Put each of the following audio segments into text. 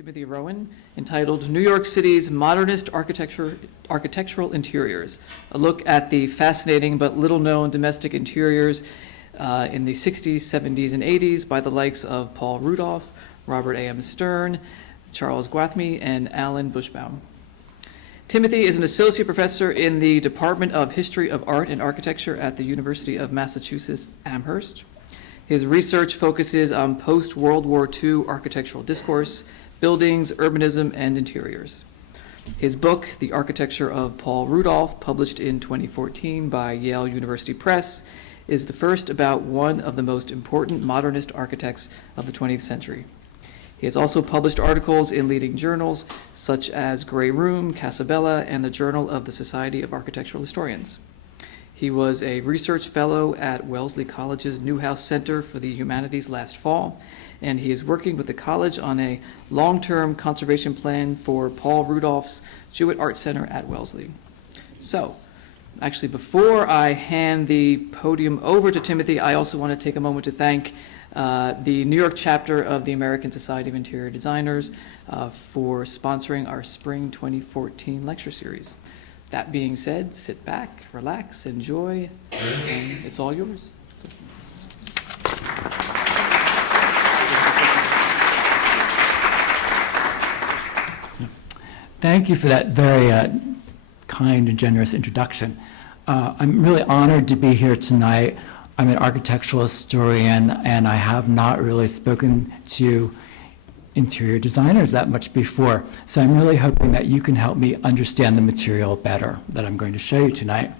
Timothy Rohan, entitled New York City's Modernist Architectural Interiors, a look at the fascinating but little-known domestic interiors in the 60s, 70s, and 80s by the likes of Paul Rudolph, Robert A.M. Stern, Charles Gwathmey, and Alan Buchsbaum. Timothy is an associate professor in the Department of History of Art and Architecture at the University of Massachusetts, Amherst. His research focuses on post-World War II architectural discourse, buildings, urbanism, and interiors. His book, The Architecture of Paul Rudolph, published in 2014 by Yale University Press, is the first about one of the most important modernist architects of the 20th century. He has also published articles in leading journals such as Grey Room, Casabella, and the Journal of the Society of Architectural Historians. He was a research fellow at Wellesley College's Newhouse Center for the Humanities last fall, and he is working with the college on a long-term conservation plan for Paul Rudolph's Jewett Art Center at Wellesley. So, actually, before I hand the podium over to Timothy, I also want to take a moment to thank the New York chapter of the American Society of Interior Designers for sponsoring our Spring 2014 lecture series. That being said, sit back, relax, enjoy, and it's all yours. Thank you for that very kind and generous introduction. I'm really honored to be here tonight. I'm an architectural historian, and I have not really spoken to interior designers that much before. So I'm really hoping that you can help me understand the material better that I'm going to show you tonight.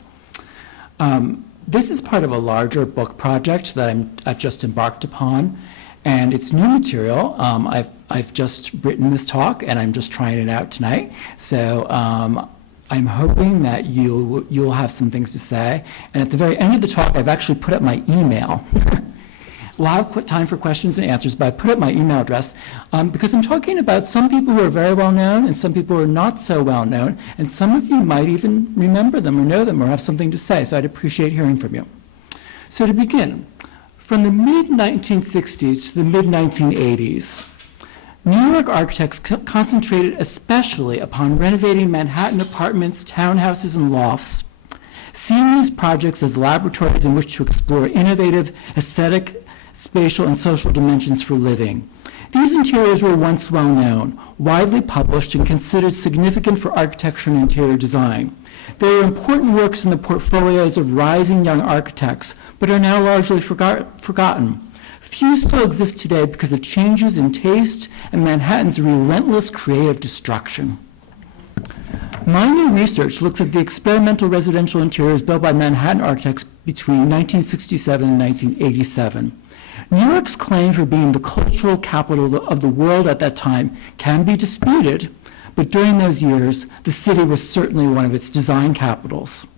This is part of a larger book project that I've just embarked upon, and it's new material. I've just written this talk, and I'm just trying it out tonight. So I'm hoping that you'll have some things to say. And at the very end of the talk, I've actually put up my email. We'll have time for questions and answers, but I put up my email address because I'm talking about some people who are very well known and some people who are not so well known, and some of you might even remember them or know them or have something to say, so I'd appreciate hearing from you. So to begin, from the mid-1960s to the mid-1980s, New York architects concentrated especially upon renovating Manhattan apartments, townhouses, and lofts, seeing these projects as laboratories in which to explore innovative aesthetic, spatial, and social dimensions for living. These interiors were once well known, widely published, and considered significant for architecture and interior design. They are important works in the portfolios of rising young architects, but are now largely forgotten. Few still exist today because of changes in taste and Manhattan's relentless creative destruction. My new research looks at the experimental residential interiors built by Manhattan architects between 1967 and 1987. New York's claim for being the cultural capital of the world at that time can be disputed, but during those years, the city was certainly one of its design capitals.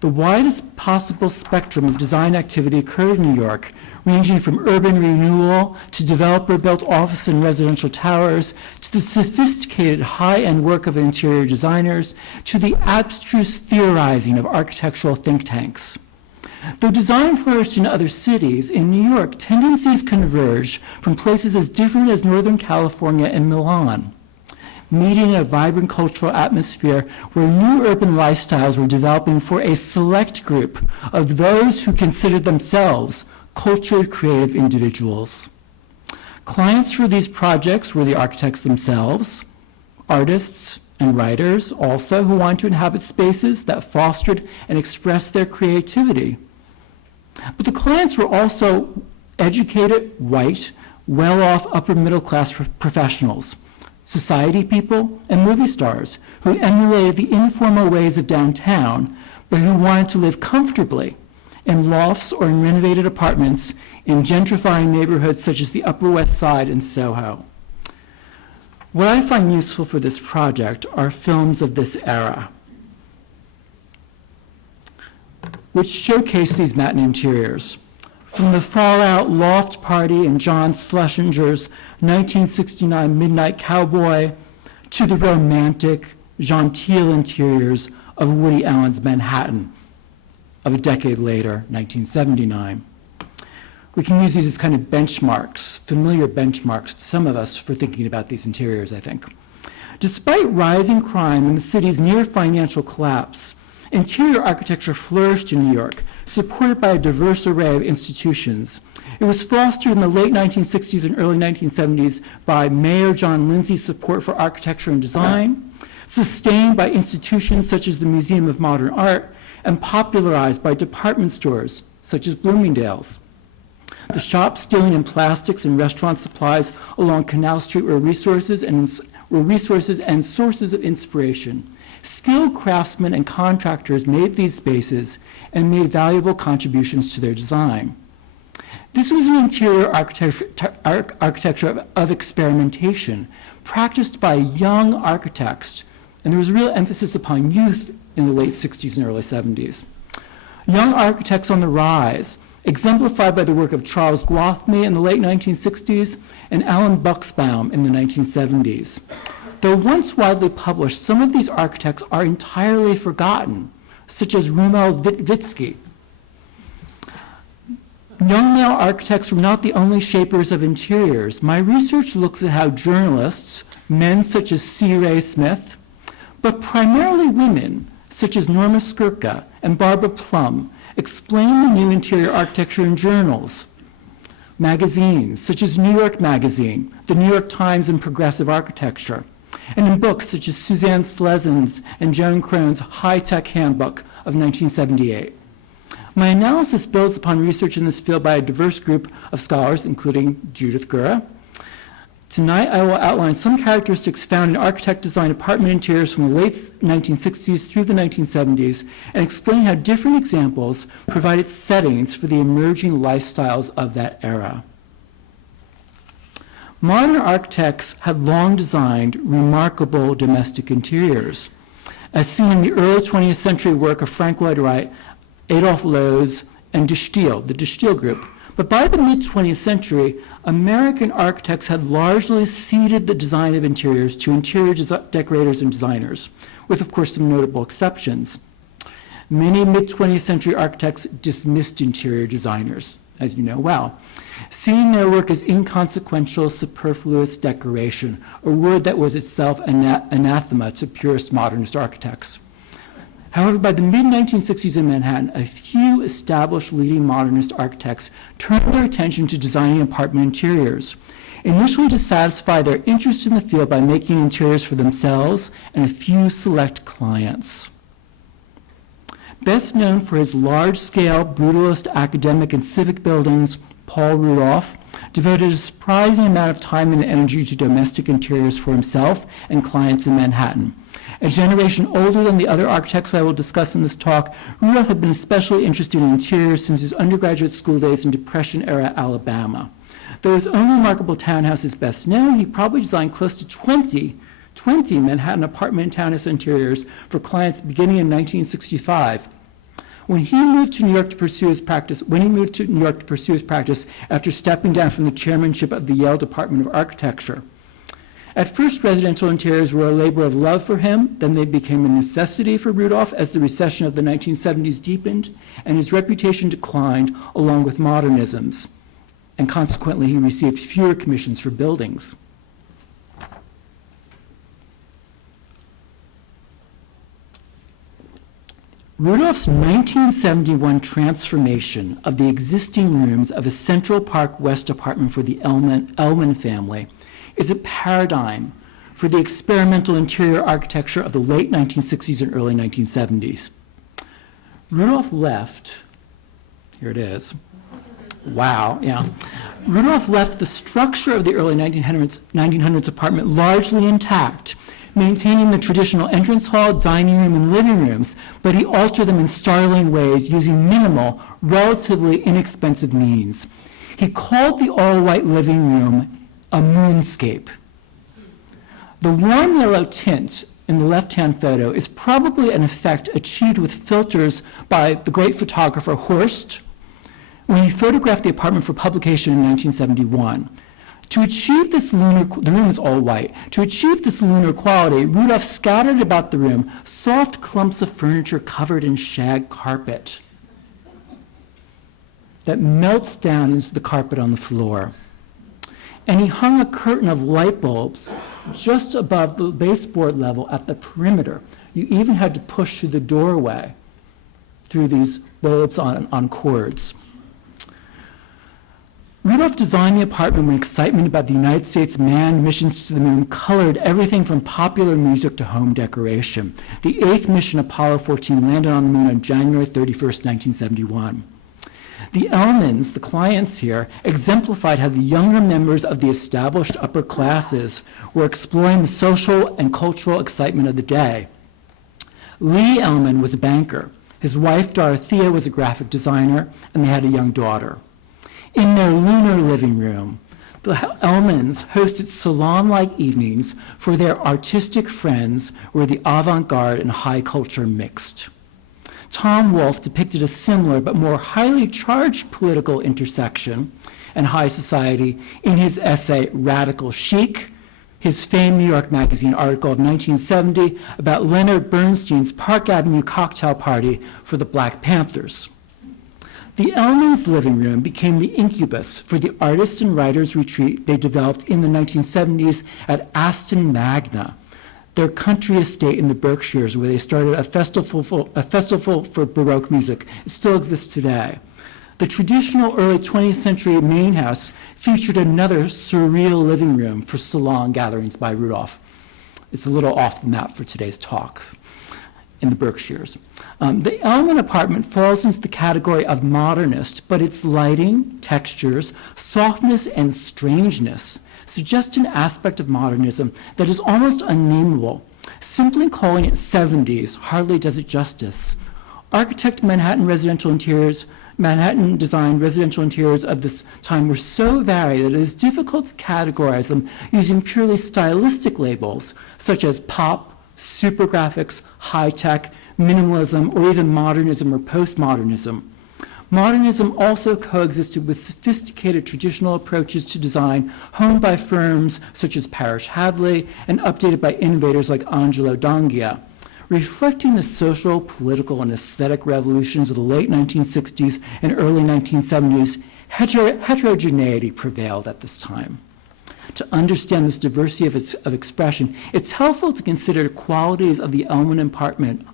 The widest possible spectrum of design activity occurred in New York, ranging from urban renewal to developer-built office and residential towers, to the sophisticated high-end work of interior designers, to the abstruse theorizing of architectural think tanks. Though design flourished in other cities, in New York, tendencies converged from places as different as Northern California and Milan, meeting a vibrant cultural atmosphere where new urban lifestyles were developing for a select group of those who considered themselves cultured, creative individuals. Clients for these projects were the architects themselves, artists and writers also who wanted to inhabit spaces that fostered and expressed their creativity. But the clients were also educated, white, well-off upper-middle-class professionals, society people, and movie stars who emulated the informal ways of downtown, but who wanted to live comfortably in lofts or in renovated apartments in gentrifying neighborhoods such as the Upper West Side and Soho. What I find useful for this project are films of this era, which showcase these Manhattan interiors. From the Fallout Loft Party and John Schlesinger's 1969 Midnight Cowboy to the romantic, genteel interiors of Woody Allen's Manhattan of a decade later, 1979. We can use these as kind of benchmarks, familiar benchmarks to some of us for thinking about these interiors, I think. Despite rising crime and the city's near financial collapse, interior architecture flourished in New York, supported by a diverse array of institutions. It was fostered in the late 1960s and early 1970s by Mayor John Lindsay's support for architecture and design, sustained by institutions such as the Museum of Modern Art, and popularized by department stores such as Bloomingdale's. The shops dealing in plastics and restaurant supplies along Canal Street were resources and sources of inspiration. Skilled craftsmen and contractors made these spaces and made valuable contributions to their design. This was an interior architecture of experimentation practiced by young architects, and there was a real emphasis upon youth in the late 60s and early 70s. Young architects on the rise, exemplified by the work of Charles Gwathmey in the late 1960s and Alan Buchsbaum in the 1970s. Though once widely published, some of these architects are entirely forgotten, such as Rumel Vitvitsky. Young male architects were not the only shapers of interiors. My research looks at how journalists, men such as C. Ray Smith, but primarily women, such as Norma Skirka and Barbara Plum, explain the new interior architecture in journals, magazines, such as New York Magazine, the New York Times, and Progressive Architecture, and in books such as Suzanne Slezin's and Joan Crone's High-Tech Handbook of 1978. My analysis builds upon research in this field by a diverse group of scholars, including Judith Gura. Tonight, I will outline some characteristics found in architect design apartment interiors from the late 1960s through the 1970s and explain how different examples provided settings for the emerging lifestyles of that era. Modern architects had long designed remarkable domestic interiors, as seen in the early 20th century work of Frank Lloyd Wright, Adolf Loos, and De Stijl, the De Stijl Group. But by the mid-20th century, American architects had largely ceded the design of interiors to interior decorators and designers, with, of course, some notable exceptions. Many mid-20th century architects dismissed interior designers, as you know well, seeing their work as inconsequential, superfluous decoration, a word that was itself anathema to purist modernist architects. However, by the mid-1960s in Manhattan, a few established leading modernist architects turned their attention to designing apartment interiors, initially to satisfy their interest in the field by making interiors for themselves and a few select clients. Best known for his large-scale, brutalist academic and civic buildings, Paul Rudolph devoted a surprising amount of time and energy to domestic interiors for himself and clients in Manhattan. A generation older than the other architects I will discuss in this talk, Rudolph had been especially interested in interiors since his undergraduate school days in Depression-era Alabama. Though his own remarkable townhouse is best known, he probably designed close to 20 Manhattan apartment and townhouse interiors for clients beginning in 1965. When he moved to New York to pursue his practice after stepping down from the chairmanship of the Yale Department of Architecture. At first, residential interiors were a labor of love for him. Then they became a necessity for Rudolph as the recession of the 1970s deepened and his reputation declined along with modernisms. And consequently, he received fewer commissions for buildings. Rudolph's 1971 transformation of the existing rooms of a Central Park West apartment for the Elman family is a paradigm for the experimental interior architecture of the late 1960s and early 1970s. Rudolph left, here it is, wow, yeah. Rudolph left the structure of the early 1900s apartment largely intact, maintaining the traditional entrance hall, dining room, and living rooms, but he altered them in startling ways using minimal, relatively inexpensive means. He called the all-white living room a moonscape. The warm yellow tint in the left-hand photo is probably an effect achieved with filters by the great photographer Horst when he photographed the apartment for publication in 1971. To achieve this the room is all white. To achieve this lunar quality, Rudolph scattered about the room soft clumps of furniture covered in shag carpet. that melts down into the carpet on the floor. And he hung a curtain of light bulbs just above the baseboard level at the perimeter. You even had to push through the doorway through these bulbs on cords. Rudolph designed the apartment when excitement about the United States manned missions to the moon colored everything from popular music to home decoration. The 8th mission, Apollo 14, landed on the moon on January 31st, 1971. The Elmans, the clients here, exemplified how the younger members of the established upper classes were exploring the social and cultural excitement of the day. Lee Elman was a banker. His wife, Dorothea, was a graphic designer, and they had a young daughter. In their lunar living room, the Elmans hosted salon-like evenings for their artistic friends where the avant-garde and high culture mixed. Tom Wolfe depicted a similar but more highly charged political intersection and high society in his essay Radical Chic, his famed New York Magazine article of 1970 about Leonard Bernstein's Park Avenue cocktail party for the Black Panthers. The Elmans' living room became the incubus for the artists and writers retreat they developed in the 1970s at Aston Magna, their country estate in the Berkshires, where they started a festival for Baroque music. It still exists today. The traditional early 20th century main house featured another surreal living room for salon gatherings by Rudolph. It's a little off the map for today's talk. In the Berkshires. The Elman apartment falls into the category of modernist, but its lighting, textures, softness, and strangeness suggest an aspect of modernism that is almost unnameable. Simply calling it 70s hardly does it justice. Architect Manhattan designed residential interiors of this time were so varied that it is difficult to categorize them using purely stylistic labels, such as pop, super graphics, high-tech, minimalism, or even modernism or postmodernism. Modernism also coexisted with sophisticated traditional approaches to design honed by firms such as Parrish Hadley and updated by innovators like Angelo D'Angia. Reflecting the social, political, and aesthetic revolutions of the late 1960s and early 1970s, heterogeneity prevailed at this time. To understand this diversity of expression, it's helpful to consider the qualities of the Elman apartment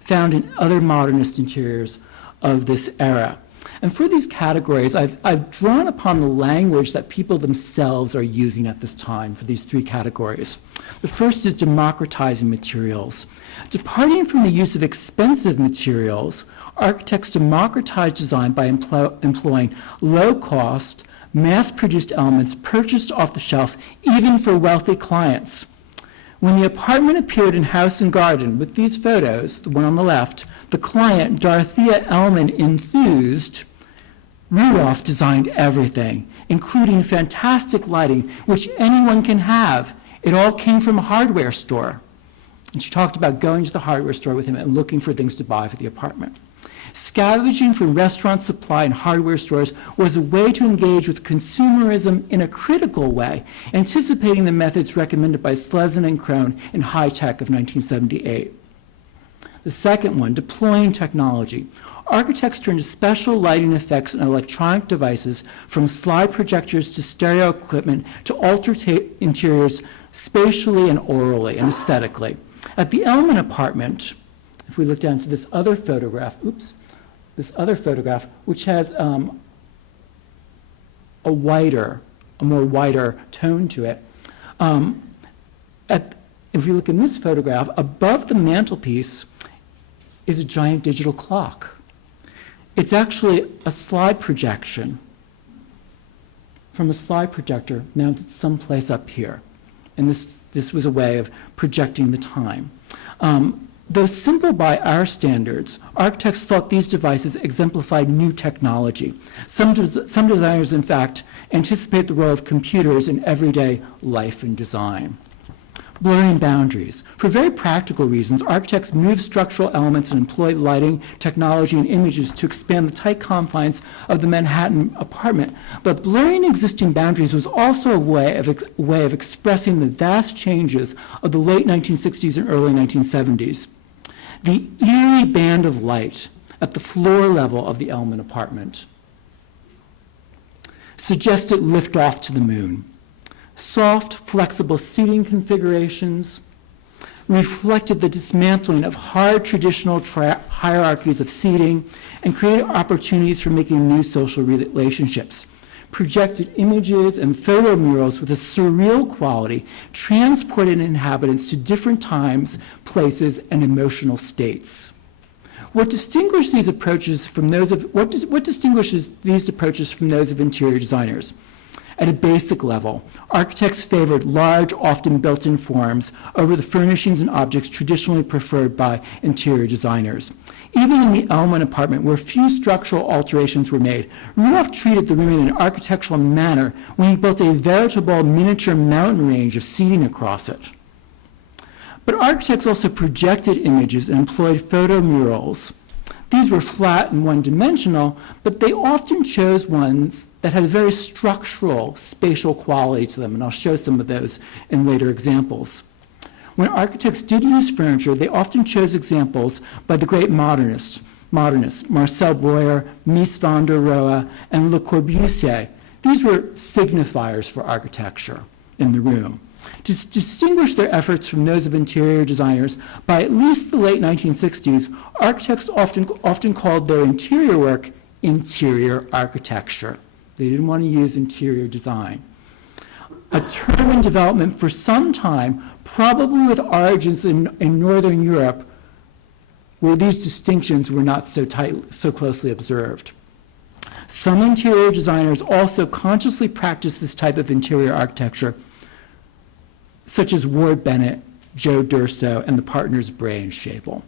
found in other modernist interiors of this era. And for these categories, I've drawn upon the language that people themselves are using at this time for these three categories. The first is democratizing materials. Departing from the use of expensive materials, architects democratize design by employing low-cost, mass-produced elements purchased off the shelf, even for wealthy clients. When the apartment appeared in House and Garden with these photos, the one on the left, the client, Dorothea Elman, enthused, Rudolph designed everything, including fantastic lighting, which anyone can have. It all came from a hardware store. And she talked about going to the hardware store with him and looking for things to buy for the apartment. Scavenging from restaurant supply and hardware stores was a way to engage with consumerism in a critical way, anticipating the methods recommended by Slesin and Krohn in High Tech of 1978. The second one, deploying technology. Architects turned to special lighting effects and electronic devices, from slide projectors to stereo equipment, to alter interiors spatially and orally and aesthetically. At the Elman apartment, if we look down to this other photograph, which has a more wider tone to it. If you look in this photograph, above the mantelpiece is a giant digital clock. It's actually a slide projection from a slide projector mounted someplace up here. And this was a way of projecting the time. Though simple by our standards, architects thought these devices exemplified new technology. Some designers, in fact, anticipate the role of computers in everyday life and design. Blurring boundaries. For very practical reasons, architects moved structural elements and employed lighting, technology, and images to expand the tight confines of the Manhattan apartment. But blurring existing boundaries was also a way of expressing the vast changes of the late 1960s and early 1970s. The eerie band of light at the floor level of the Elman apartment suggested liftoff to the moon. Soft, flexible seating configurations reflected the dismantling of hard traditional hierarchies of seating and created opportunities for making new social relationships. Projected images and photo murals with a surreal quality transported inhabitants to different times, places, and emotional states. What distinguishes these approaches from those of interior designers? At a basic level, architects favored large, often built-in forms over the furnishings and objects traditionally preferred by interior designers. Even in the Elman apartment, where few structural alterations were made, Rudolph treated the room in an architectural manner when he built a veritable miniature mountain range of seating across it. But architects also projected images and employed photo murals. These were flat and one-dimensional, but they often chose ones that had a very structural, spatial quality to them, and I'll show some of those in later examples. When architects did use furniture, they often chose examples by the great modernists, Marcel Breuer, Mies van der Rohe, and Le Corbusier. These were signifiers for architecture in the room. To distinguish their efforts from those of interior designers, by at least the late 1960s, architects often called their interior work interior architecture. They didn't want to use interior design. A term in development for some time, probably with origins in Northern Europe, where these distinctions were not so closely observed. Some interior designers also consciously practiced this type of interior architecture, such as Ward Bennett, Joe Durso, and the partners Bray and Schabel.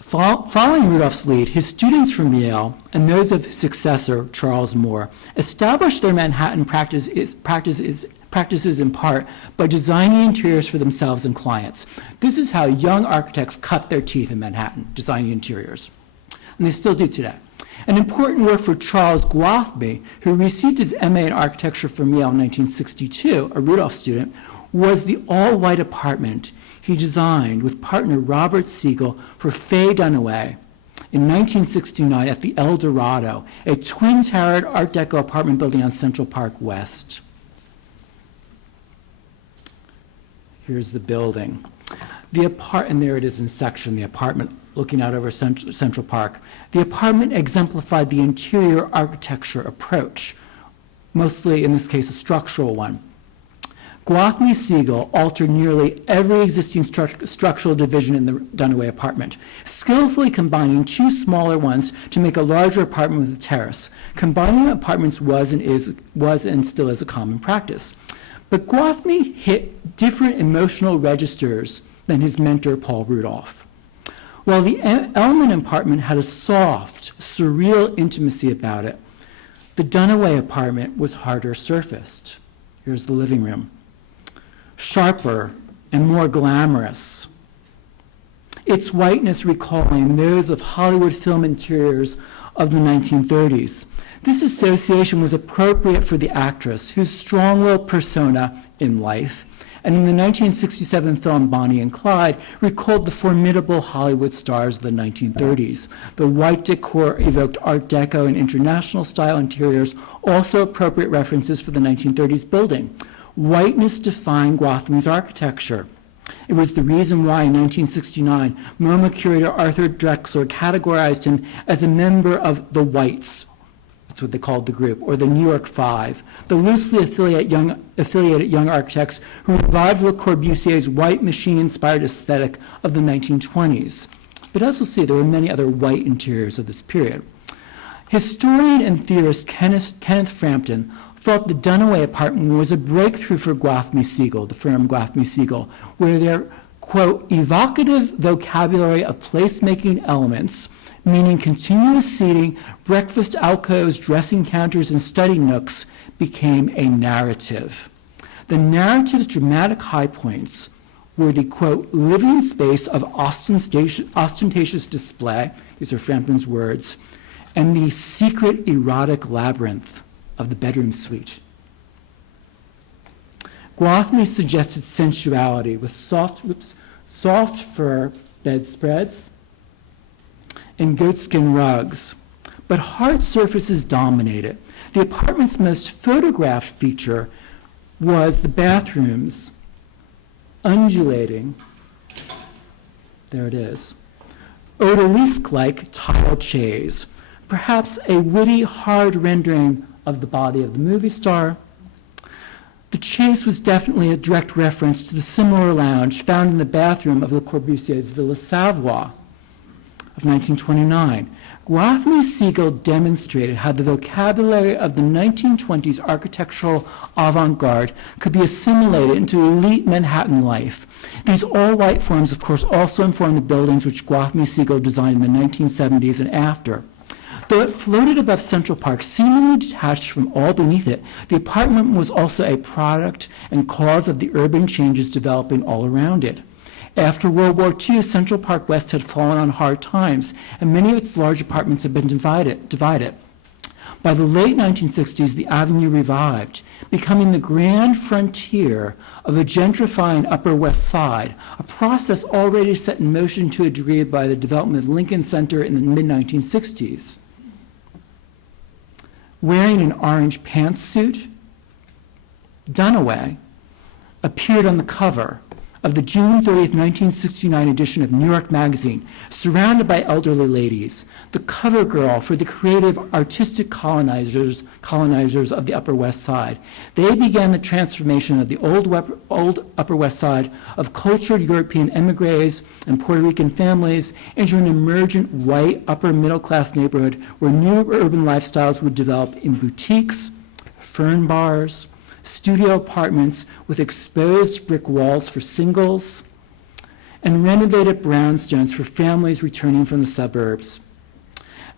Following Rudolph's lead, his students from Yale and those of his successor, Charles Moore, established their Manhattan practices in part by designing interiors for themselves and clients. This is how young architects cut their teeth in Manhattan, designing interiors. And they still do today. An important work for Charles Gwathmey, who received his MA in architecture from Yale in 1962, a Rudolph student, was the all-white apartment he designed with partner Robert Siegel for Faye Dunaway in 1969 at the El Dorado, a twin-towered Art Deco apartment building on Central Park West. Here's the building. And there it is in section, the apartment looking out over Central Park. The apartment exemplified the interior architecture approach, mostly in this case a structural one. Gwathmey Siegel altered nearly every existing structural division in the Dunaway apartment, skillfully combining two smaller ones to make a larger apartment with a terrace. Combining apartments was and still is a common practice. But Gwathmey hit different emotional registers than his mentor, Paul Rudolph. While the Elman apartment had a soft, surreal intimacy about it, the Dunaway apartment was harder surfaced. Here's the living room. Sharper and more glamorous. Its whiteness recalling those of Hollywood film interiors of the 1930s. This association was appropriate for the actress, whose strong-willed persona in life, and in the 1967 film Bonnie and Clyde, recalled the formidable Hollywood stars of the 1930s. The white decor evoked Art Deco and international-style interiors, also appropriate references for the 1930s building. Whiteness defined Gwathmey's architecture. It was the reason why in 1969, MoMA curator Arthur Drexler categorized him as a member of the Whites. That's what they called the group, or the New York Five, the loosely affiliated young architects who revived Le Corbusier's white machine-inspired aesthetic of the 1920s. But as we'll see, there were many other white interiors of this period. Historian and theorist Kenneth Frampton thought the Dunaway apartment was a breakthrough for Gwathmey Siegel, the firm Gwathmey Siegel, where their, quote, evocative vocabulary of placemaking elements, meaning continuous seating, breakfast alcoves, dressing counters, and study nooks, became a narrative. The narrative's dramatic high points were the, quote, living space of ostentatious display, these are Frampton's words, and the secret erotic labyrinth of the bedroom suite. Gwathmey suggested sensuality with soft fur bedspreads and goatskin rugs, but hard surfaces dominated. The apartment's most photographed feature was the bathrooms undulating, there it is, odalisque-like tile chaise, perhaps a witty, hard rendering of the body of the movie star. The chaise was definitely a direct reference to the similar lounge found in the bathroom of Le Corbusier's Villa Savoie of 1929. Gwathmey's Siegel demonstrated how the vocabulary of the 1920s architectural avant-garde could be assimilated into elite Manhattan life. These all-white forms, of course, also informed the buildings which Gwathmey Siegel designed in the 1970s and after. Though it floated above Central Park, seemingly detached from all beneath it, the apartment was also a product and cause of the urban changes developing all around it. After World War II, Central Park West had fallen on hard times, and many of its large apartments had been divided. By the late 1960s, the avenue revived, becoming the grand frontier of a gentrifying Upper West Side, a process already set in motion to a degree by the development of Lincoln Center in the mid-1960s. Wearing an orange pantsuit, Dunaway appeared on the cover of the June 30th, 1969 edition of New York Magazine, surrounded by elderly ladies, the cover girl for the creative, artistic colonizers of the Upper West Side. They began the transformation of the old Upper West Side of cultured European emigres and Puerto Rican families into an emergent white upper middle class neighborhood where new urban lifestyles would develop in boutiques, fern bars, studio apartments with exposed brick walls for singles, and renovated brownstones for families returning from the suburbs.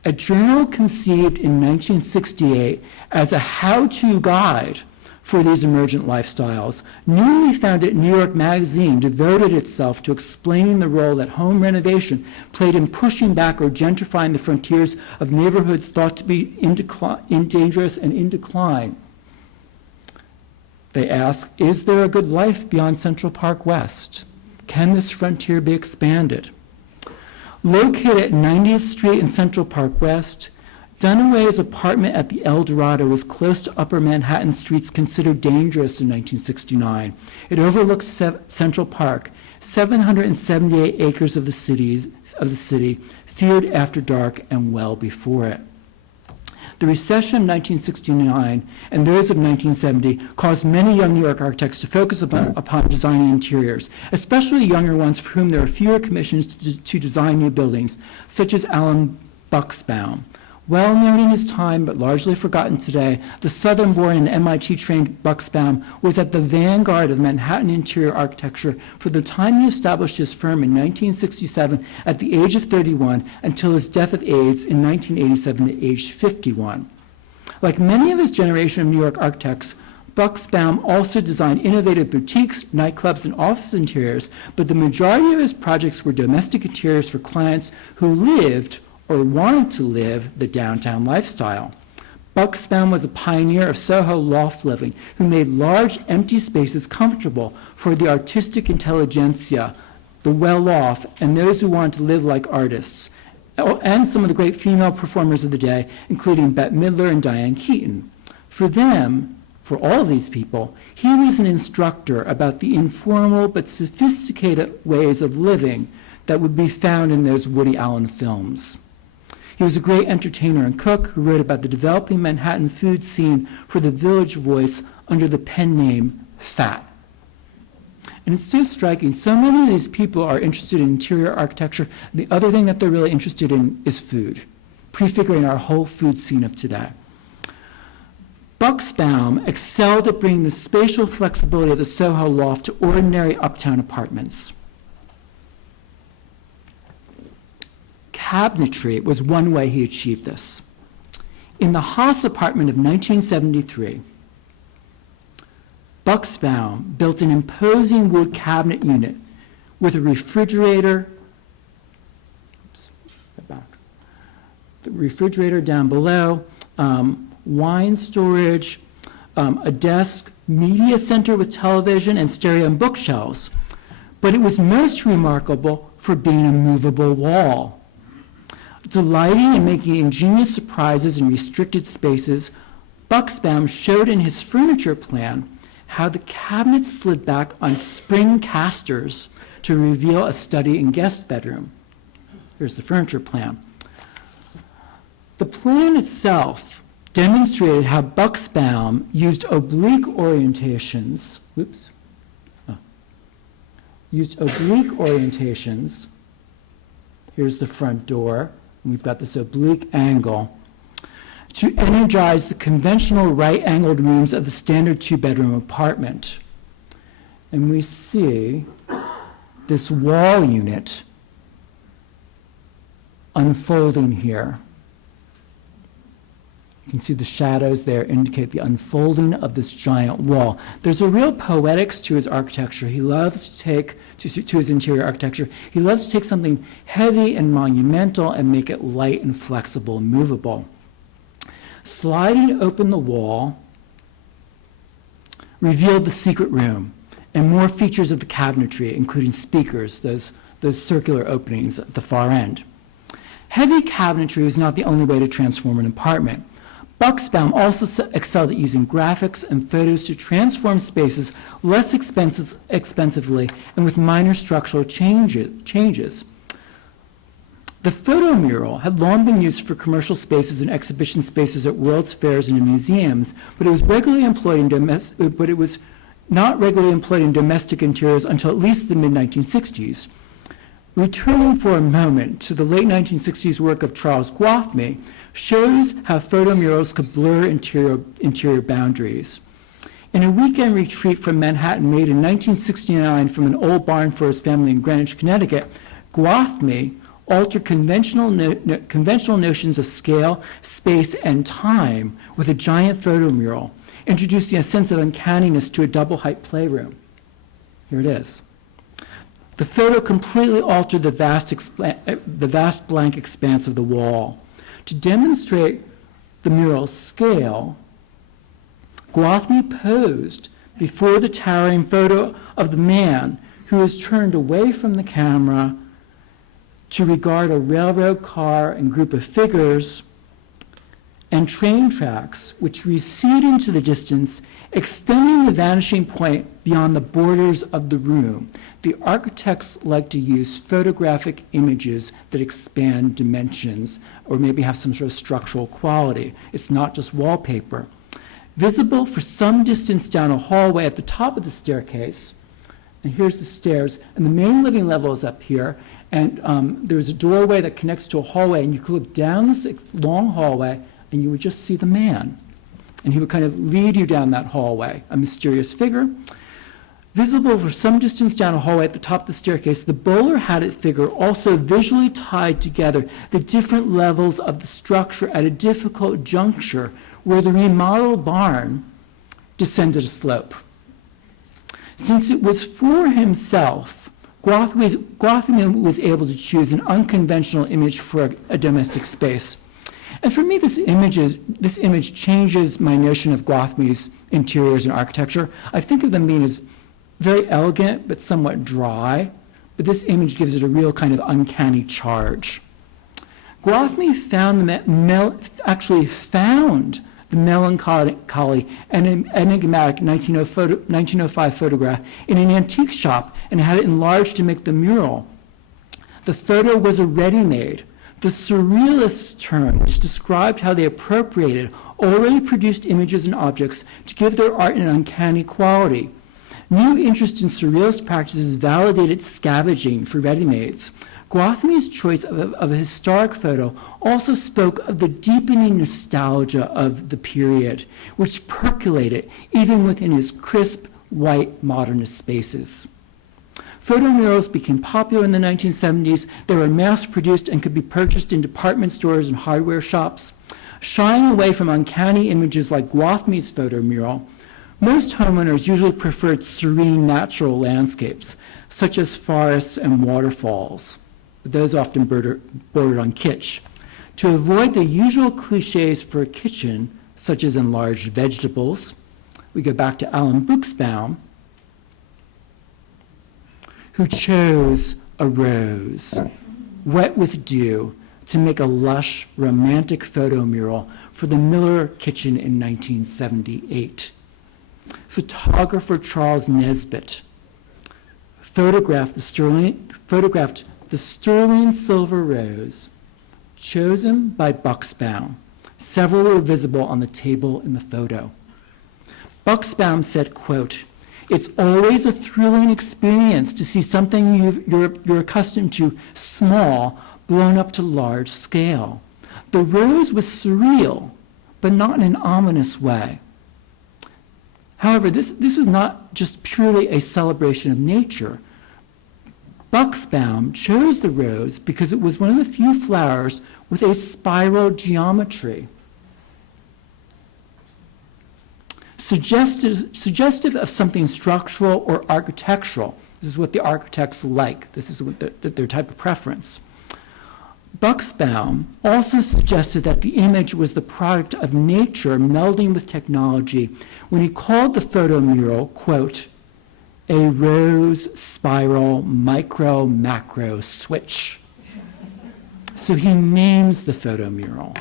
A journal conceived in 1968 as a how-to guide for these emergent lifestyles, newly founded New York Magazine devoted itself to explaining the role that home renovation played in pushing back or gentrifying the frontiers of neighborhoods thought to be dangerous and in decline. They ask, is there a good life beyond Central Park West? Can this frontier be expanded? Located at 90th Street and Central Park West, Dunaway's apartment at the El Dorado was close to Upper Manhattan streets considered dangerous in 1969. It overlooks Central Park, 778 acres of the city, feared after dark and well before it. The recession of 1969 and those of 1970 caused many young New York architects to focus upon designing interiors, especially younger ones for whom there are fewer commissions to design new buildings, such as Alan Buchsbaum. Well known in his time, but largely forgotten today, the Southern-born and MIT-trained Buchsbaum was at the vanguard of Manhattan interior architecture from the time he established his firm in 1967 at the age of 31 until his death of AIDS in 1987 at age 51. Like many of his generation of New York architects, Buchsbaum also designed innovative boutiques, nightclubs, and office interiors, but the majority of his projects were domestic interiors for clients who lived or wanted to live the downtown lifestyle. Buchsbaum was a pioneer of Soho loft living who made large empty spaces comfortable for the artistic intelligentsia, the well-off, and those who wanted to live like artists, and some of the great female performers of the day, including Bette Midler and Diane Keaton. For them, for all of these people, he was an instructor about the informal but sophisticated ways of living that would be found in those Woody Allen films. He was a great entertainer and cook who wrote about the developing Manhattan food scene for the Village Voice under the pen name Fat. And it's so striking. So many of these people are interested in interior architecture. The other thing that they're really interested in is food, prefiguring our whole food scene of today. Buchsbaum excelled at bringing the spatial flexibility of the Soho loft to ordinary uptown apartments. Cabinetry was one way he achieved this. In the Haas apartment of 1973, Buchsbaum built an imposing wood cabinet unit with a refrigerator, the refrigerator down below, wine storage, a desk, media center with television and stereo and bookshelves. But it was most remarkable for being a movable wall. Delighting in making ingenious surprises in restricted spaces, Buchsbaum showed in his furniture plan how the cabinets slid back on spring casters to reveal a study and guest bedroom. Here's the furniture plan. The plan itself demonstrated how Buchsbaum used oblique orientations, here's the front door, and we've got this oblique angle, to energize the conventional right-angled rooms of the standard two-bedroom apartment. And we see this wall unit unfolding here. You can see the shadows there indicate the unfolding of this giant wall. There's a real poetics to his architecture. He loves to take, to his interior architecture, he loves to take something heavy and monumental and make it light and flexible and movable. Sliding open the wall revealed the secret room and more features of the cabinetry, including speakers, those circular openings at the far end. Heavy cabinetry was not the only way to transform an apartment. Buchsbaum also excelled at using graphics and photos to transform spaces less expensively and with minor structural changes. The photo mural had long been used for commercial spaces and exhibition spaces at world's fairs and in museums, but it was not regularly employed in domestic interiors until at least the mid-1960s. Returning for a moment to the late 1960s work of Charles Gwathmey shows how photo murals could blur interior boundaries. In a weekend retreat from Manhattan made in 1969 from an old barn for his family in Greenwich, Connecticut, Gwathmey altered conventional notions of scale, space, and time with a giant photo mural, introducing a sense of uncanniness to a double-height playroom. Here it is. The photo completely altered the vast blank expanse of the wall. To demonstrate the mural's scale, Gwathmey posed before the towering photo of the man who is turned away from the camera to regard a railroad car and group of figures and train tracks which recede into the distance, extending the vanishing point beyond the borders of the room. The architects like to use photographic images that expand dimensions or maybe have some sort of structural quality. It's not just wallpaper. Visible for some distance down a hallway at the top of the staircase, and here's the stairs, and the main living level is up here, and there's a doorway that connects to a hallway, and you could look down this long hallway, and you would just see the man. And he would kind of lead you down that hallway, a mysterious figure. Visible for some distance down a hallway at the top of the staircase, the bowler-hatted figure also visually tied together the different levels of the structure at a difficult juncture where the remodeled barn descended a slope. Since it was for himself, Gwathmey was able to choose an unconventional image for a domestic space. And for me, this image changes my notion of Gwathmey's interiors and architecture. I think of them being as very elegant but somewhat dry, but this image gives it a real kind of uncanny charge. Gwathmey found the melancholy and enigmatic 1905 photograph in an antique shop and had it enlarged to make the mural. The photo was a ready-made. The surrealist term, which described how they appropriated already produced images and objects to give their art an uncanny quality. New interest in surrealist practices validated scavenging for ready-mades. Gwathmey's choice of a historic photo also spoke of the deepening nostalgia of the period, which percolated even within his crisp, white, modernist spaces. Photo murals became popular in the 1970s. They were mass-produced and could be purchased in department stores and hardware shops. Shying away from uncanny images like Gwathmey's photo mural, most homeowners usually preferred serene natural landscapes, such as forests and waterfalls, but those often bordered on kitsch. To avoid the usual cliches for a kitchen, such as enlarged vegetables, we go back to Alan Buchsbaum, who chose a rose, wet with dew, to make a lush, romantic photo mural for the Miller kitchen in 1978. Photographer Charles Nesbitt photographed the sterling silver rose chosen by Buchsbaum. Several were visible on the table in the photo. Buchsbaum said, quote, "It's always a thrilling experience to see something you're accustomed to small blown up to large scale. The rose was surreal, but not in an ominous way." However, this was not just purely a celebration of nature. Buchsbaum chose the rose because it was one of the few flowers with a spiral geometry, suggestive of something structural or architectural. This is what the architects like. This is what their type of preference. Buchsbaum also suggested that the image was the product of nature melding with technology when he called the photo mural, quote, "a rose spiral micro macro switch." So he names the photo mural.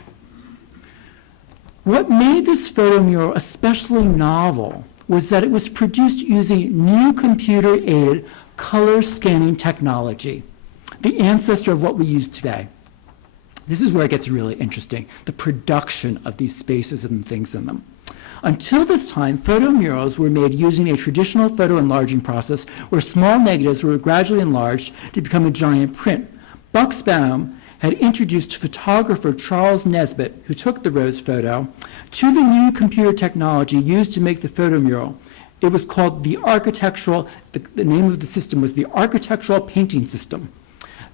What made this photo mural especially novel was that it was produced using new computer-aided color scanning technology, the ancestor of what we use today. This is where it gets really interesting, the production of these spaces and things in them. Until this time, photo murals were made using a traditional photo enlarging process where small negatives were gradually enlarged to become a giant print. Buchsbaum had introduced photographer Charles Nesbitt, who took the rose photo, to the new computer technology used to make the photo mural. It was called the name of the system was the Architectural Painting System.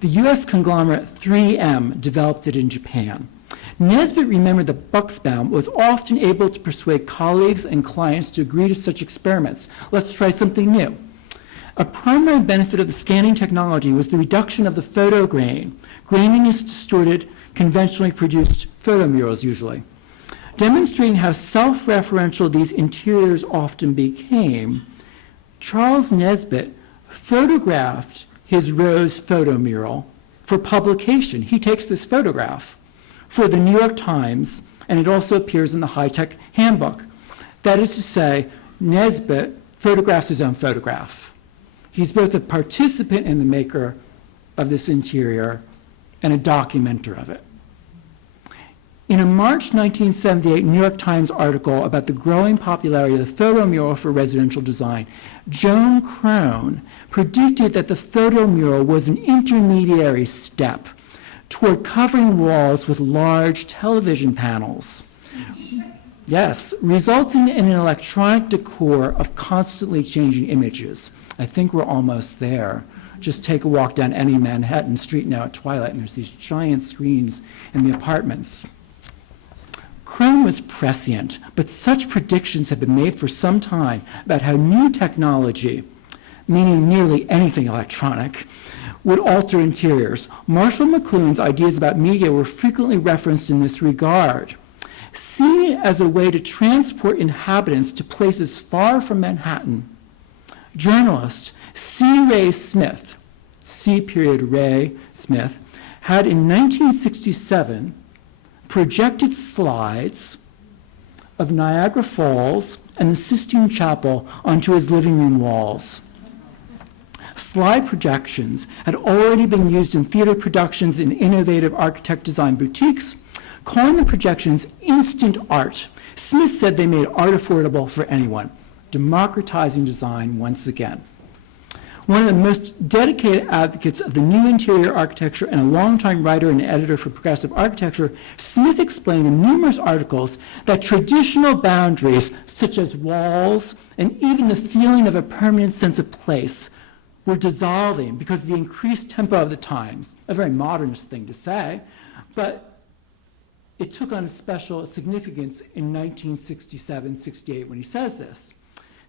The US conglomerate 3M developed it in Japan. Nesbitt remembered that Buchsbaum was often able to persuade colleagues and clients to agree to such experiments. Let's try something new. A primary benefit of the scanning technology was the reduction of the photo grain. Graininess distorted conventionally produced photo murals usually. Demonstrating how self-referential these interiors often became, Charles Nesbitt photographed his rose photo mural for publication. He takes this photograph for the New York Times, and it also appears in the high-tech handbook. That is to say, Nesbitt photographs his own photograph. He's both a participant and the maker of this interior and a documenter of it. In a March 1978 New York Times article about the growing popularity of the photo mural for residential design, Joan Crone predicted that the photo mural was an intermediary step toward covering walls with large television panels. Yes, resulting in an electronic decor of constantly changing images. I think we're almost there. Just take a walk down any Manhattan street now at twilight, and there's these giant screens in the apartments. Crone was prescient, but such predictions have been made for some time about how new technology, meaning nearly anything electronic, would alter interiors. Marshall McLuhan's ideas about media were frequently referenced in this regard. Seeing it as a way to transport inhabitants to places far from Manhattan, journalist C. Ray Smith, Ray Smith, had in 1967 projected slides of Niagara Falls and the Sistine Chapel onto his living room walls. Slide projections had already been used in theater productions in innovative architect design boutiques, calling the projections instant art. Smith said they made art affordable for anyone, democratizing design once again. One of the most dedicated advocates of the new interior architecture and a longtime writer and editor for progressive architecture, Smith explained in numerous articles that traditional boundaries, such as walls and even the feeling of a permanent sense of place, were dissolving because of the increased tempo of the times. A very modernist thing to say, but it took on a special significance in 1967-68 when he says this.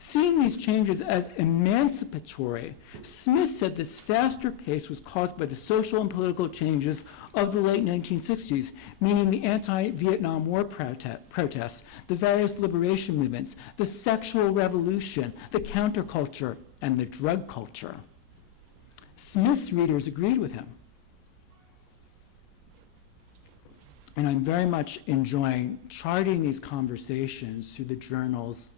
Seeing these changes as emancipatory, Smith said this faster pace was caused by the social and political changes of the late 1960s, meaning the anti-Vietnam War protests, the various liberation movements, the sexual revolution, the counterculture, and the drug culture. Smith's readers agreed with him. And I'm very much enjoying charting these conversations through the journals,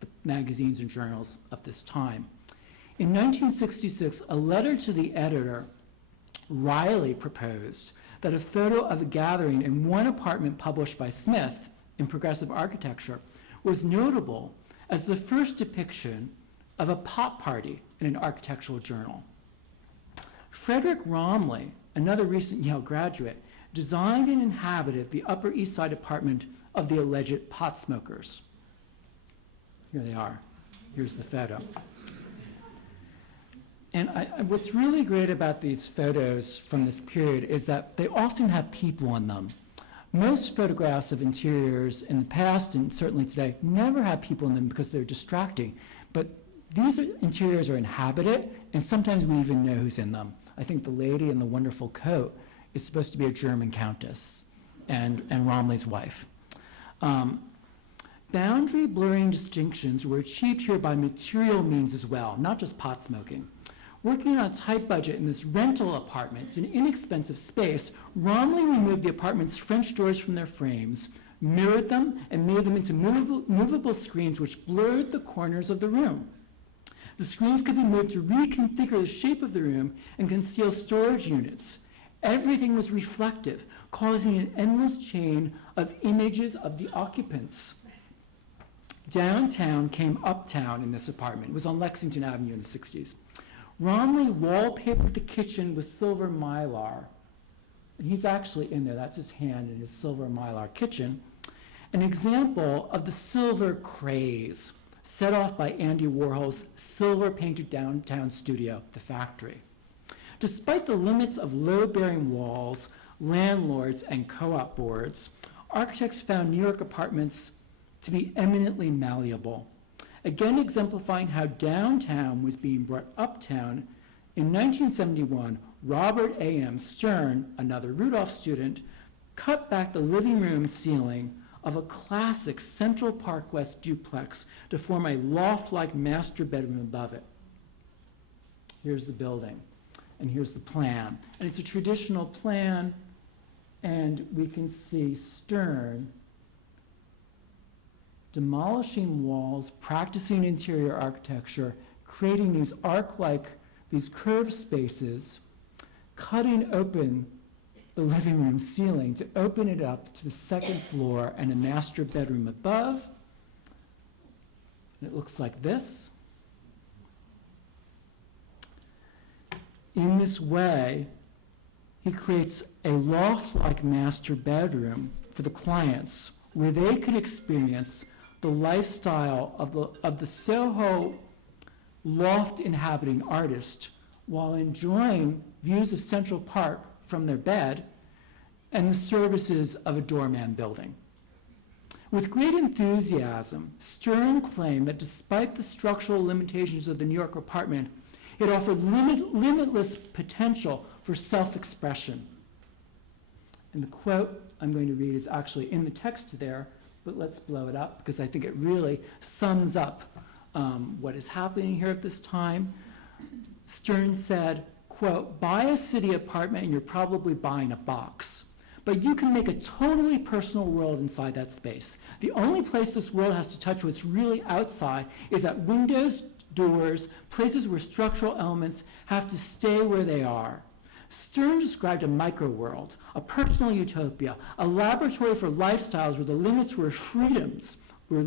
the magazines and journals of this time. In 1966, a letter to the editor, Riley proposed that a photo of a gathering in one apartment published by Smith in Progressive Architecture was notable as the first depiction of a pop party in an architectural journal. Frederick Romley, another recent Yale graduate, designed and inhabited the Upper East Side apartment of the alleged pot smokers. Here they are. Here's the photo. And what's really great about these photos from this period is that they often have people in them. Most photographs of interiors in the past, and certainly today, never have people in them because they're distracting. But these interiors are inhabited, and sometimes we even know who's in them. I think the lady in the wonderful coat is supposed to be a German countess and Romley's wife. Boundary blurring distinctions were achieved here by material means as well, not just pot smoking. Working on a tight budget in this rental apartment, an inexpensive space, Romley removed the apartment's French doors from their frames, mirrored them, and made them into movable screens which blurred the corners of the room. The screens could be moved to reconfigure the shape of the room and conceal storage units. Everything was reflective, causing an endless chain of images of the occupants. Downtown came uptown in this apartment. It was on Lexington Avenue in the 60s. Romley wallpapered the kitchen with silver mylar. And he's actually in there. That's his hand in his silver mylar kitchen. An example of the silver craze set off by Andy Warhol's silver-painted downtown studio, The Factory. Despite the limits of load-bearing walls, landlords, and co-op boards, architects found New York apartments to be eminently malleable. Again exemplifying how downtown was being brought uptown, in 1971, Robert A.M. Stern, another Rudolph student, cut back the living room ceiling of a classic Central Park West duplex to form a loft-like master bedroom above it. Here's the building, and here's the plan. And it's a traditional plan, and we can see Stern demolishing walls, practicing interior architecture, creating these arc-like, these curved spaces, cutting open the living room ceiling to open it up to the second floor and a master bedroom above. And it looks like this. In this way, he creates a loft-like master bedroom for the clients where they could experience the lifestyle of the Soho loft inhabiting artist while enjoying views of Central Park from their bed and the services of a doorman building. With great enthusiasm, Stern claimed that despite the structural limitations of the New York apartment, it offered limitless potential for self-expression. And the quote I'm going to read is actually in the text there, but let's blow it up because I think it really sums up what is happening here at this time. Stern said, quote, "Buy a city apartment and you're probably buying a box. But you can make a totally personal world inside that space. The only place this world has to touch what's really outside is at windows, doors, places where structural elements have to stay where they are." Stern described a micro-world, a personal utopia, a laboratory for lifestyles where the limits were freedoms, for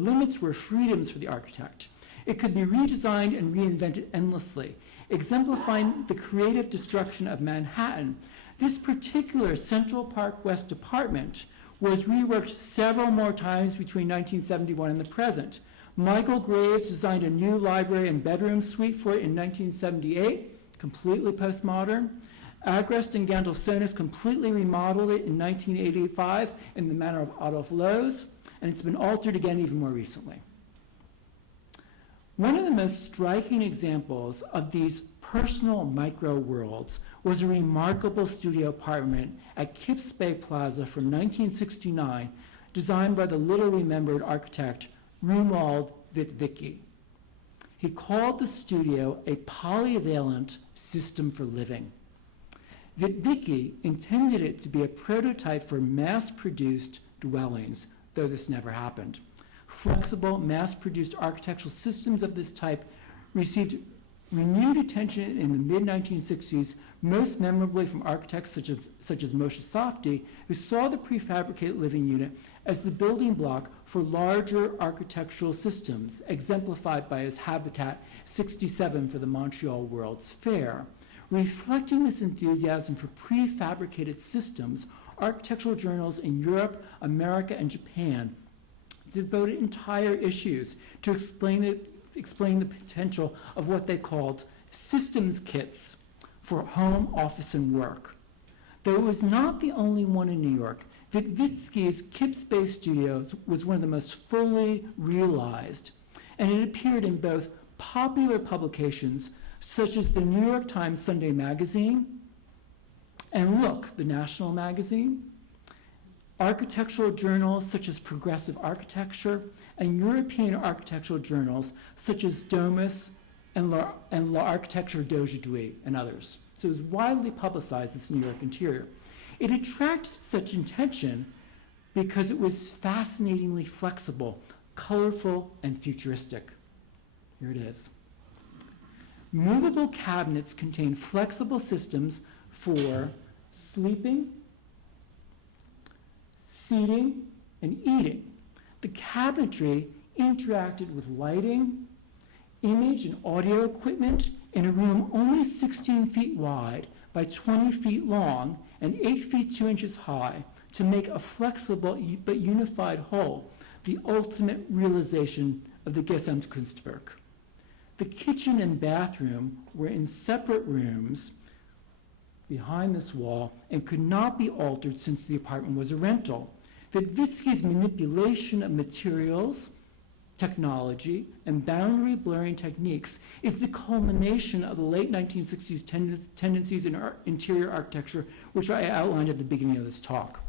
the architect. It could be redesigned and reinvented endlessly, exemplifying the creative destruction of Manhattan. This particular Central Park West apartment was reworked several more times between 1971 and the present. Michael Graves designed a new library and bedroom suite for it in 1978, completely postmodern. Agrest and Gandolsonis completely remodeled it in 1985 in the manner of Adolf Loos, and it's been altered again even more recently. One of the most striking examples of these personal micro-worlds was a remarkable studio apartment at Kips Bay Plaza from 1969, designed by the little-remembered architect Romuald Vitvitsky. He called the studio a polyvalent system for living. Vitvitsky intended it to be a prototype for mass-produced dwellings, though this never happened. Flexible, mass-produced architectural systems of this type received renewed attention in the mid-1960s, most memorably from architects such as Moshe Safdie, who saw the prefabricated living unit as the building block for larger architectural systems, exemplified by his Habitat 67 for the Montreal World's Fair. Reflecting this enthusiasm for prefabricated systems, architectural journals in Europe, America, and Japan devoted entire issues to explain the potential of what they called systems kits for home, office, and work. Though it was not the only one in New York, Vitvitsky's Kips Bay Studios was one of the most fully realized, and it appeared in both popular publications such as the New York Times Sunday Magazine and Look, the national magazine, architectural journals such as Progressive Architecture, and European architectural journals such as Domus and L'Architecture d'Aujourd'hui, and others. So it was widely publicized, this New York interior. It attracted such attention because it was fascinatingly flexible, colorful, and futuristic. Here it is. Movable cabinets contain flexible systems for sleeping, seating, and eating. The cabinetry interacted with lighting, image and audio equipment in a room only 16 feet wide by 20 feet long and 8 feet 2 inches high to make a flexible but unified whole, the ultimate realization of the Gesamtkunstwerk. The kitchen and bathroom were in separate rooms behind this wall and could not be altered since the apartment was a rental. Vitvitsky's manipulation of materials, technology, and boundary blurring techniques is the culmination of the late 1960s tendencies in interior architecture, which I outlined at the beginning of this talk.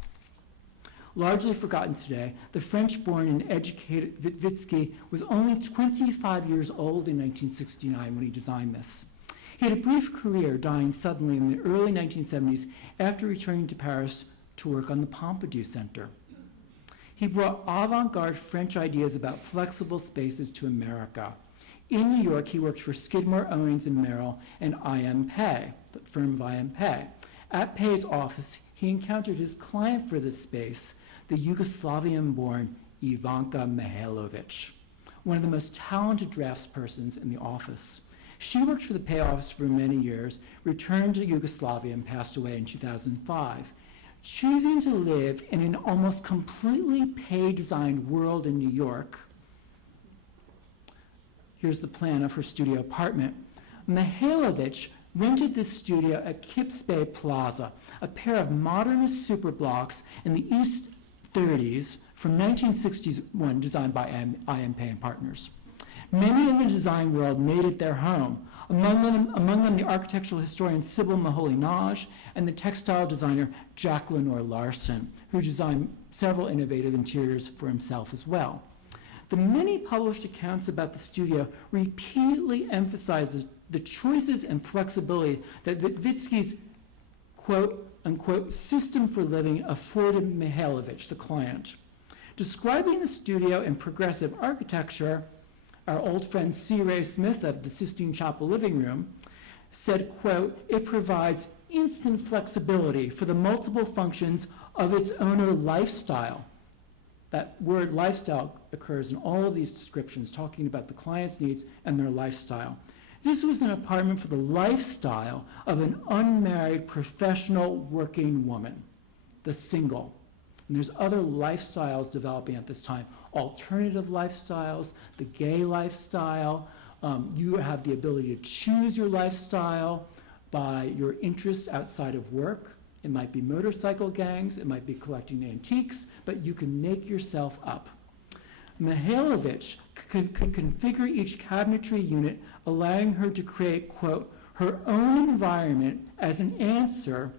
Largely forgotten today, the French-born and educated Vitvitsky was only 25 years old in 1969 when he designed this. He had a brief career, dying suddenly in the early 1970s after returning to Paris to work on the Pompidou Center. He brought avant-garde French ideas about flexible spaces to America. In New York, he worked for Skidmore, Owings & Merrill and I.M. Pei, the firm of I.M. Pei. At Pei's office, he encountered his client for this space, the Yugoslavian-born Ivanka Mihailovic, one of the most talented draftspersons in the office. She worked for the Pei office for many years, returned to Yugoslavia, and passed away in 2005. Choosing to live in an almost completely Pei-designed world in New York, here's the plan of her studio apartment. Mihailovic rented this studio at Kips Bay Plaza, a pair of modernist superblocks in the East 30s from 1961, designed by I.M. Pei and Partners. Many in the design world made it their home, among them the architectural historian Sybil Moholy-Nagy and the textile designer Jack Lenore Larson, who designed several innovative interiors for himself as well. The many published accounts about the studio repeatedly emphasize the choices and flexibility that Vitvitsky's quote-unquote system for living afforded Mihailovic, the client. Describing the studio in progressive architecture, our old friend C. Ray Smith of the Sistine Chapel living room said, quote, "It provides instant flexibility for the multiple functions of its owner lifestyle." That word lifestyle occurs in all of these descriptions, talking about the client's needs and their lifestyle. This was an apartment for the lifestyle of an unmarried professional working woman, the single. And there's other lifestyles developing at this time, alternative lifestyles, the gay lifestyle. You have the ability to choose your lifestyle by your interests outside of work. It might be motorcycle gangs, it might be collecting antiques, but you can make yourself up. Mihailovich could configure each cabinetry unit, allowing her to create, quote, her own environment as an answer,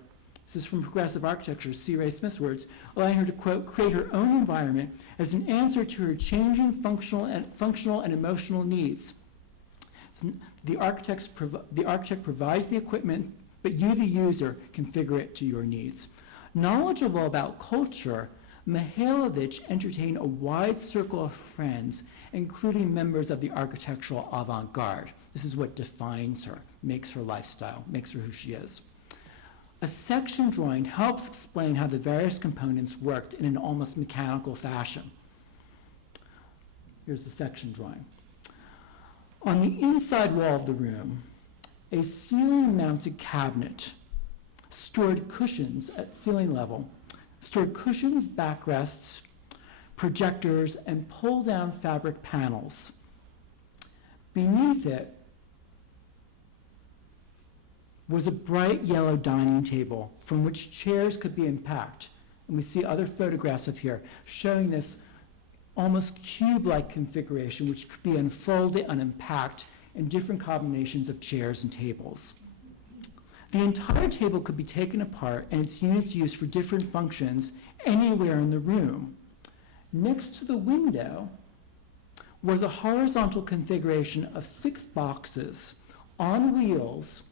this is from Progressive Architecture, C. Ray Smith's words, allowing her to, quote, create her own environment as an answer to her changing functional and emotional needs. So the architect provides the equipment, but you, the user, configure it to your needs. Knowledgeable about culture, Mihailovich entertained a wide circle of friends, including members of the architectural avant-garde. This is what defines her, makes her lifestyle, makes her who she is. A section drawing helps explain how the various components worked in an almost mechanical fashion. Here's the section drawing. On the inside wall of the room, a ceiling-mounted cabinet stored cushions at ceiling level, stored cushions, backrests, projectors, and pull-down fabric panels. Beneath it was a bright yellow dining table from which chairs could be unpacked. And we see other photographs of here showing this almost cube-like configuration which could be unfolded and unpacked in different combinations of chairs and tables. The entire table could be taken apart and its units used for different functions anywhere in the room. Next to the window was a horizontal configuration of 6 boxes on wheels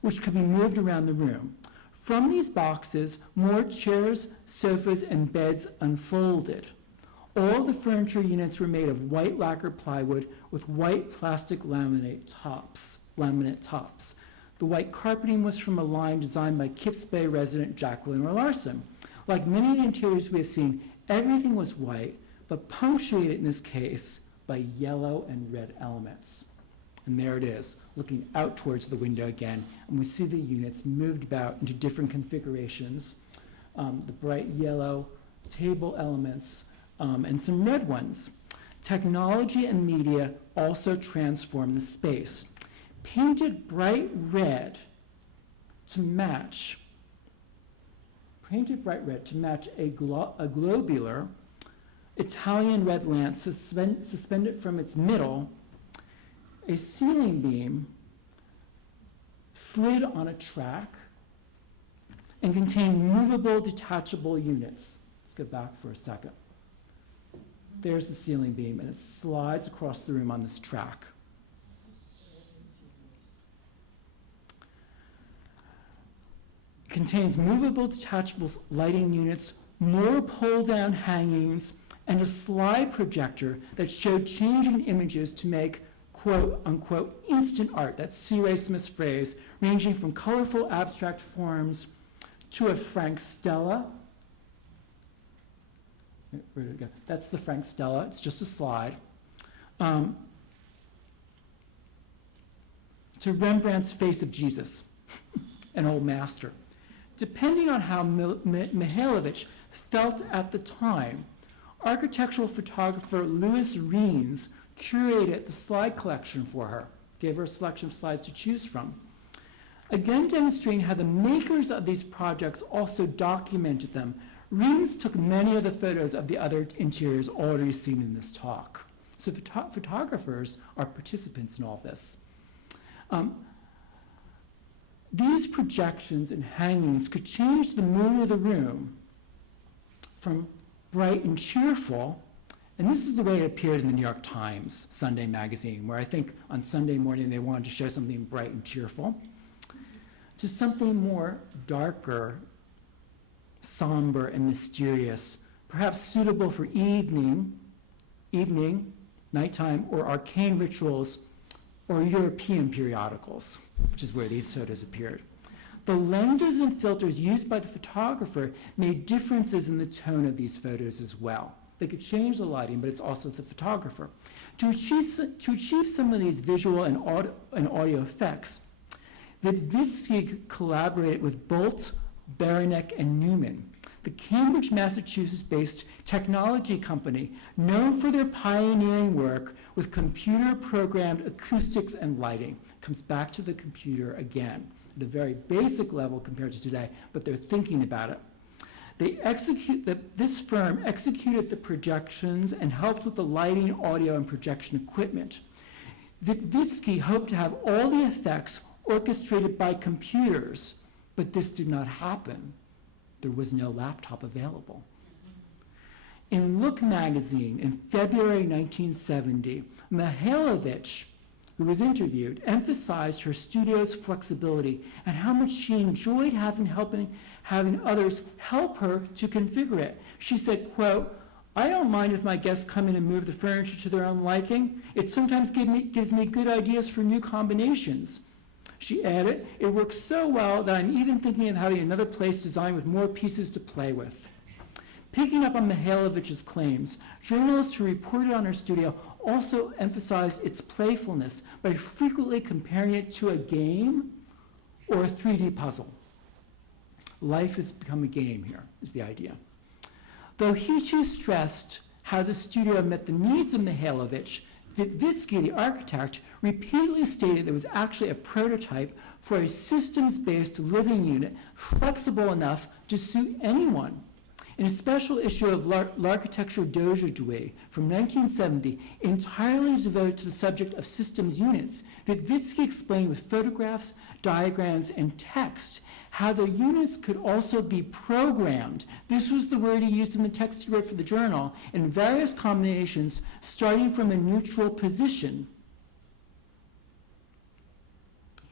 which could be moved around the room. From these boxes, more chairs, sofas, and beds unfolded. All the furniture units were made of white lacquer plywood with white plastic laminate tops. The white carpeting was from a line designed by Kips Bay resident Jacqueline Larson. Like many of the interiors we have seen, everything was white, but punctuated in this case by yellow and red elements. And there it is, looking out towards the window again, and we see the units moved about into different configurations, the bright yellow table elements, and some red ones. Technology and media also transform the space. Painted bright red to match a globular Italian red lance suspended from its middle, a ceiling beam slid on a track and contained movable detachable units. Let's go back for a second. There's the ceiling beam, and it slides across the room on this track. It contains movable detachable lighting units, more pull-down hangings, and a slide projector that showed changing images to make quote-unquote instant art. That's C. Ray Smith's phrase, ranging from colorful abstract forms to a Frank Stella. Where did it go? That's the Frank Stella. It's just a slide. To Rembrandt's Face of Jesus, an old master. Depending on how Mihailovich felt at the time, architectural photographer Louis Reens curated the slide collection for her, gave her a selection of slides to choose from. Again, demonstrating how the makers of these projects also documented them, Reens took many of the photos of the other interiors already seen in this talk. So photographers are participants in all this. These projections and hangings could change the mood of the room from bright and cheerful, and this is the way it appeared in the New York Times Sunday magazine, where I think on Sunday morning they wanted to show something bright and cheerful, to something more darker, somber, and mysterious, perhaps suitable for evening, nighttime, or arcane rituals, or European periodicals, which is where these photos appeared. The lenses and filters used by the photographer made differences in the tone of these photos as well. They could change the lighting, but it's also the photographer. To achieve some of these visual and audio effects, Vitvitsky collaborated with Bolt, Beranek, and Newman, the Cambridge, Massachusetts-based technology company known for their pioneering work with computer-programmed acoustics and lighting. Comes back to the computer again, at a very basic level compared to today, but they're thinking about it. This firm executed the projections and helped with the lighting, audio, and projection equipment. Vitvitsky hoped to have all the effects orchestrated by computers, but this did not happen. There was no laptop available. In Look magazine in February 1970, Mihailovich, who was interviewed, emphasized her studio's flexibility and how much she enjoyed having others help her to configure it. She said, quote, "I don't mind if my guests come in and move the furniture to their own liking. It sometimes gives me good ideas for new combinations." She added, "It works so well that I'm even thinking of having another place designed with more pieces to play with." Picking up on Mihailovich's claims, journalists who reported on her studio also emphasized its playfulness by frequently comparing it to a game or a 3D puzzle. Life has become a game here, is the idea. Though he too stressed how the studio met the needs of Mihailovich, Vitvitsky, the architect, repeatedly stated there was actually a prototype for a systems-based living unit flexible enough to suit anyone. In a special issue of L'Architecture d'aujourd'hui from 1970, entirely devoted to the subject of systems units, Vitvitsky explained with photographs, diagrams, and text how the units could also be programmed. This was the word he used in the text he wrote for the journal, in various combinations starting from a neutral position.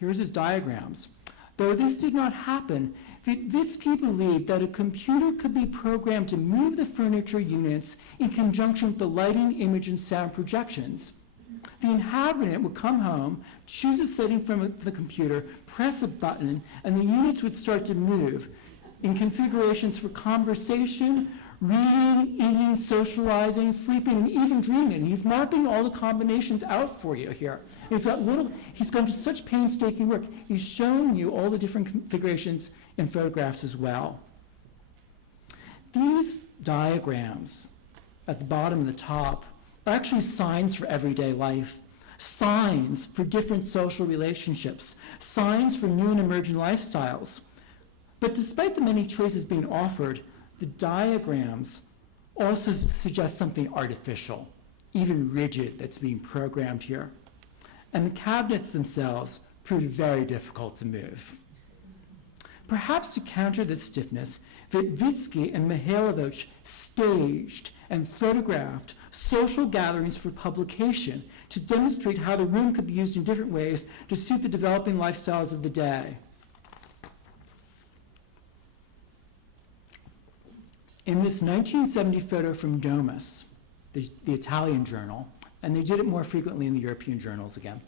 Here's his diagrams. Though this did not happen, Vitvitsky believed that a computer could be programmed to move the furniture units in conjunction with the lighting, image, and sound projections. The inhabitant would come home, choose a setting from the computer, press a button, and the units would start to move in configurations for conversation, reading, eating, socializing, sleeping, and even dreaming. He's mapping all the combinations out for you here. He's gone to such painstaking work. He's showing you all the different configurations in photographs as well. These diagrams at the bottom and the top are actually signs for everyday life, signs for different social relationships, signs for new and emerging lifestyles. But despite the many choices being offered, the diagrams also suggest something artificial, even rigid, that's being programmed here. And the cabinets themselves proved very difficult to move. Perhaps to counter this stiffness, Vitvitsky and Mihailovich staged and photographed social gatherings for publication to demonstrate how the room could be used in different ways to suit the developing lifestyles of the day. In this 1970 photo from Domus, the Italian journal, and they did it more frequently in the European journals again,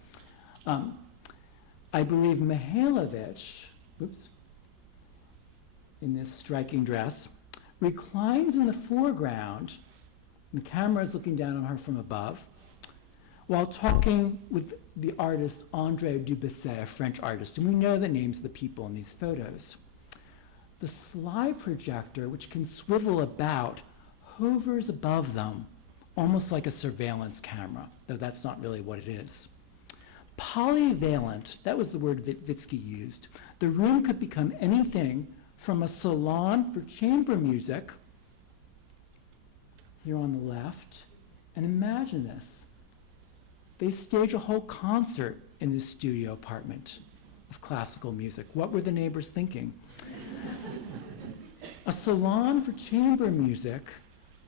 I believe Mihailovich, in this striking dress, reclines in the foreground, and the camera is looking down on her from above, while talking with the artist André Dubuisset, a French artist, and we know the names of the people in these photos. The slide projector, which can swivel about, hovers above them, almost like a surveillance camera, though that's not really what it is. Polyvalent, that was the word Vitvitsky used. The room could become anything from a salon for chamber music, here on the left, and imagine this. They stage a whole concert in this studio apartment of classical music. What were the neighbors thinking? A salon for chamber music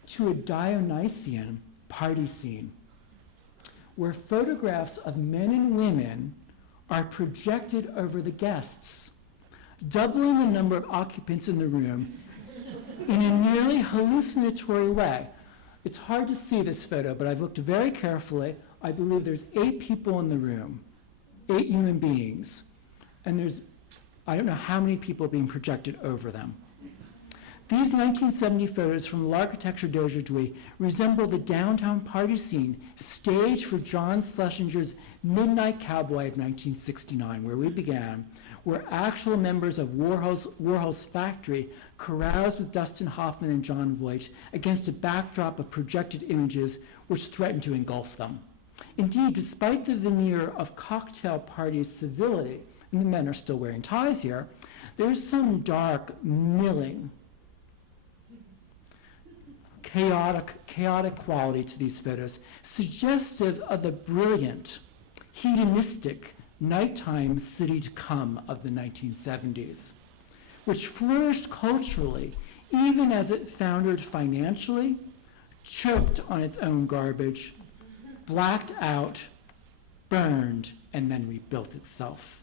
to a Dionysian party scene, where photographs of men and women are projected over the guests, doubling the number of occupants in the room in a nearly hallucinatory way. It's hard to see this photo, but I've looked very carefully. I believe there's 8 people in the room, 8 human beings, and I don't know how many people being projected over them. These 1970 photos from L'Architecture d'aujourd'hui resemble the downtown party scene staged for John Schlesinger's Midnight Cowboy of 1969, where we began, where actual members of Warhol's factory caroused with Dustin Hoffman and John Voight against a backdrop of projected images which threatened to engulf them. Indeed, despite the veneer of cocktail party civility, and the men are still wearing ties here, there's some dark milling chaotic quality to these photos, suggestive of the brilliant, hedonistic, nighttime city to come of the 1970s, which flourished culturally even as it foundered financially, choked on its own garbage, blacked out, burned, and then rebuilt itself.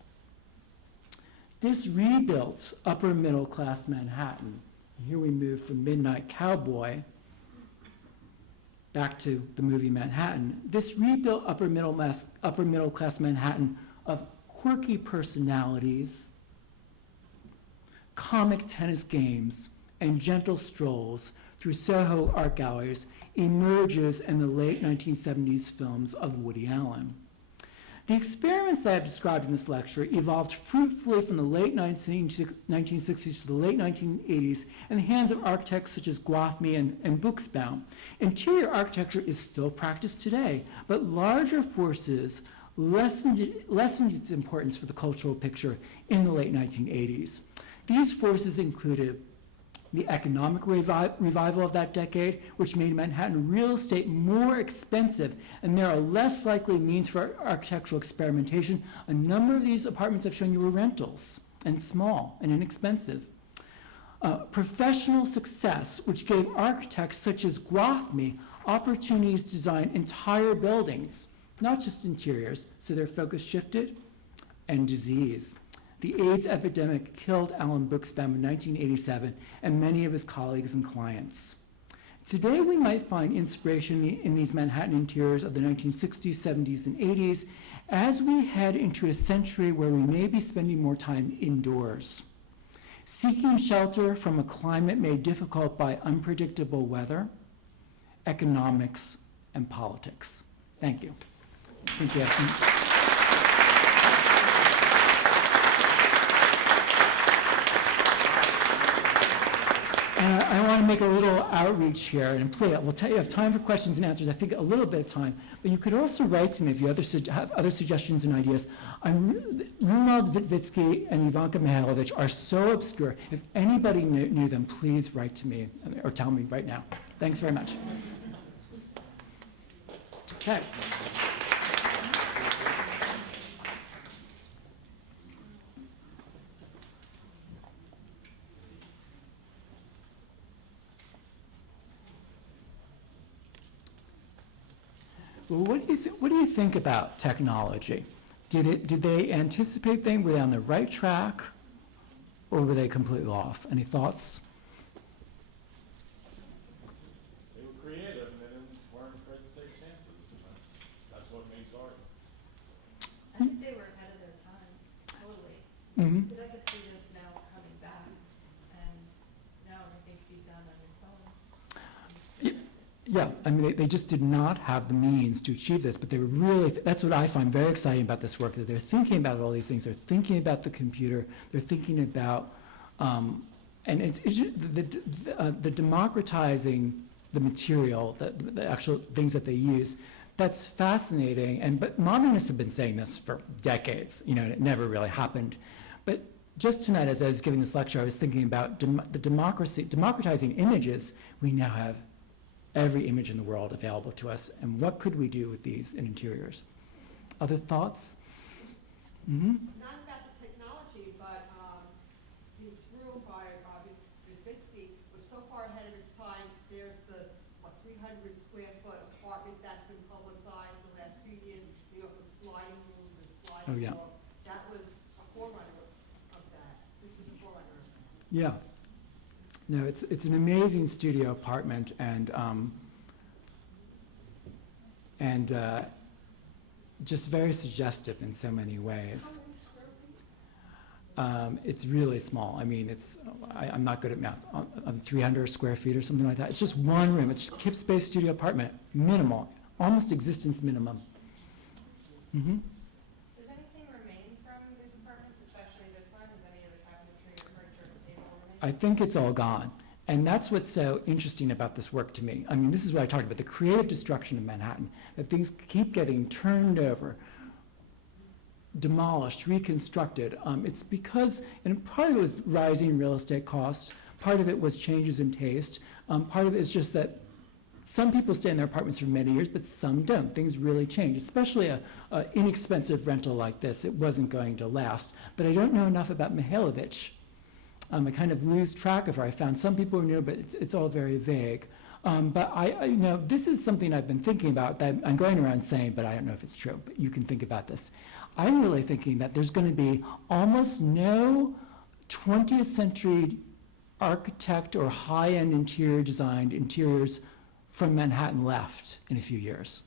This rebuilt upper middle class Manhattan, here we move from Midnight Cowboy back to the movie Manhattan. This rebuilt upper middle class Manhattan of quirky personalities, comic tennis games, and gentle strolls through Soho art galleries emerges in the late 1970s films of Woody Allen. The experiments that I've described in this lecture evolved fruitfully from the late 1960s to the late 1980s in the hands of architects such as Gwathmey and Buchsbaum. Interior architecture is still practiced today, but larger forces lessened its importance for the cultural picture in the late 1980s. These forces included the economic revival of that decade, which made Manhattan real estate more expensive, and there are less likely means for architectural experimentation. A number of these apartments I've shown you were rentals, and small and inexpensive. Professional success, which gave architects such as Gwathmey opportunities to design entire buildings, not just interiors, so their focus shifted, and disease. The AIDS epidemic killed Alan Buchsbaum in 1987 and many of his colleagues and clients. Today, we might find inspiration in these Manhattan interiors of the 1960s, 70s, and 80s as we head into a century where we may be spending more time indoors, seeking shelter from a climate made difficult by unpredictable weather, economics, and politics. Thank you. I think we have some. I want to make a little outreach here and play it. We'll tell you, have time for questions and answers. I think a little bit of time, but you could also write to me if you have other suggestions and ideas. Ronald Vitvitsky and Ivanka Mihailovich are so obscure. If anybody knew them, please write to me or tell me right now. Thanks very much. Okay. Well, what do you think about technology? Did they anticipate things? Were they on the right track, or were they completely off? Any thoughts? They were creative, and they weren't afraid to take chances. And that's what makes art. I think they were ahead of their time, totally. Mm-hmm. Because I could see this now coming back, and now everything can be done on your phone. Yeah, I mean, they just did not have the means to achieve this, but they were really, that's what I find very exciting about this work, that they're thinking about all these things. They're thinking about the computer. They're thinking about, and it's the democratizing the material, the actual things that they use. That's fascinating, but modernists have been saying this for decades, and it never really happened. But just tonight, as I was giving this lecture, I was thinking about the democratizing images. We now have every image in the world available to us, and what could we do with these in interiors? Other thoughts? Mm-hmm. Not about the technology, but this room by Vitvitsky was so far ahead of its time. There's the 300 square foot apartment that's been publicized in the last few years, with sliding rooms and sliding yeah. doors. That was a forerunner of that. This is a forerunner of that. Yeah. No, it's an amazing studio apartment, and just very suggestive in so many ways. It's really small. I mean, I'm not good at math. 300 square feet or something like that. It's just one room. It's Kip Space studio apartment, minimal, almost existence minimum. Mm-hmm. Does anything remain from these apartments, especially this one? Is any of the cabinetry or furniture table remain? I think it's all gone. And that's what's so interesting about this work to me. I mean, this is what I talked about, the creative destruction of Manhattan, that things keep getting turned over, demolished, reconstructed. It's because, and part of it was rising real estate costs, part of it was changes in taste, part of it is just that Some people stay in their apartments for many years, but some don't. Things really change, especially a inexpensive rental like this. It wasn't going to last. But I don't know enough about Mihailovich. I kind of lose track of her. I found some people who knew, but it's all very vague. But I this is something I've been thinking about that I'm going around saying, but I don't know if it's true, but you can think about this. I'm really thinking that there's going to be almost no 20th century architect or high-end interior designed interiors from Manhattan left in a few years.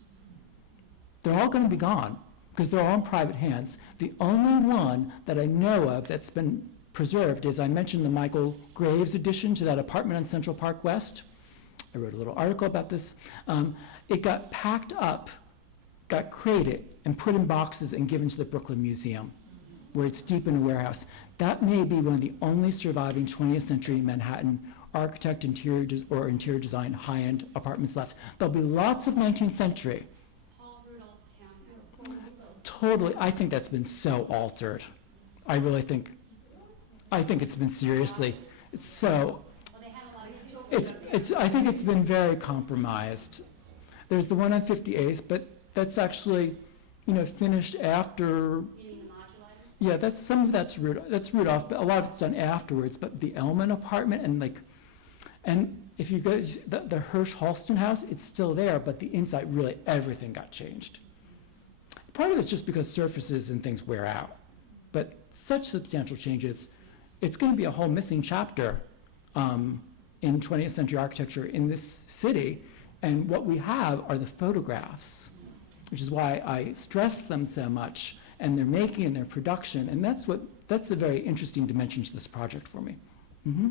They're all going to be gone because they're all in private hands. The only one that I know of that's been preserved is, I mentioned the Michael Graves addition to that apartment on Central Park West. I wrote a little article about this. It got packed up, got crated, and put in boxes and given to the Brooklyn Museum, where it's deep in a warehouse. That may be one of the only surviving 20th century Manhattan architect interior design high-end apartments left. There'll be lots of 19th century. Paul Rudolph's townhouse. Totally, I think that's been so altered. I really think, it's been seriously, it's so, Well, they had a lot of I think it's been very compromised. There's the one on 58th, but that's actually, finished after, meaning the modulars. yeah, some of that's Rudolph, but a lot of it's done afterwards. But the Elman apartment and if you go to the Hirsch Halston house, it's still there, but the inside, really, everything got changed. Part of it's just because surfaces and things wear out. But such substantial changes, it's going to be a whole missing chapter in 20th century architecture in this city. And what we have are the photographs, which is why I stress them so much, and their making and their production. And that's a very interesting dimension to this project for me. Mm-hmm.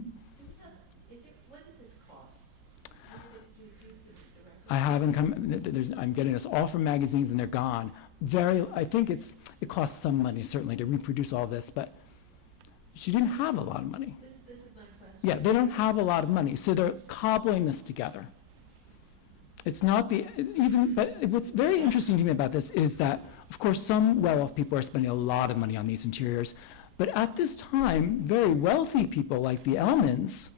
What did this cost? How did you do the record? I haven't come, I'm getting this all from magazines and they're gone. I think it costs some money certainly to reproduce all this, but she didn't have a lot of money. This is my question. Yeah, they don't have a lot of money, so they're cobbling this together. It's not but what's very interesting to me about this is that, of course, some well-off people are spending a lot of money on these interiors, but at this time, very wealthy people like the Elmans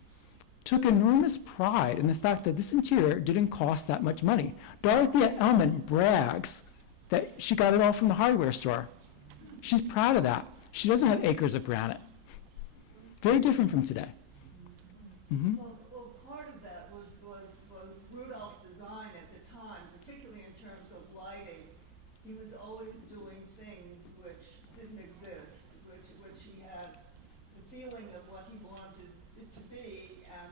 took enormous pride in the fact that this interior didn't cost that much money. Dorothea Elman brags that she got it all from the hardware store. She's proud of that. She doesn't have acres of granite. Very different from today. Mm-hmm. Well, part of that was Rudolph's design at the time, particularly in terms of lighting. He was always doing things which didn't exist, which he had the feeling of what he wanted it to be. And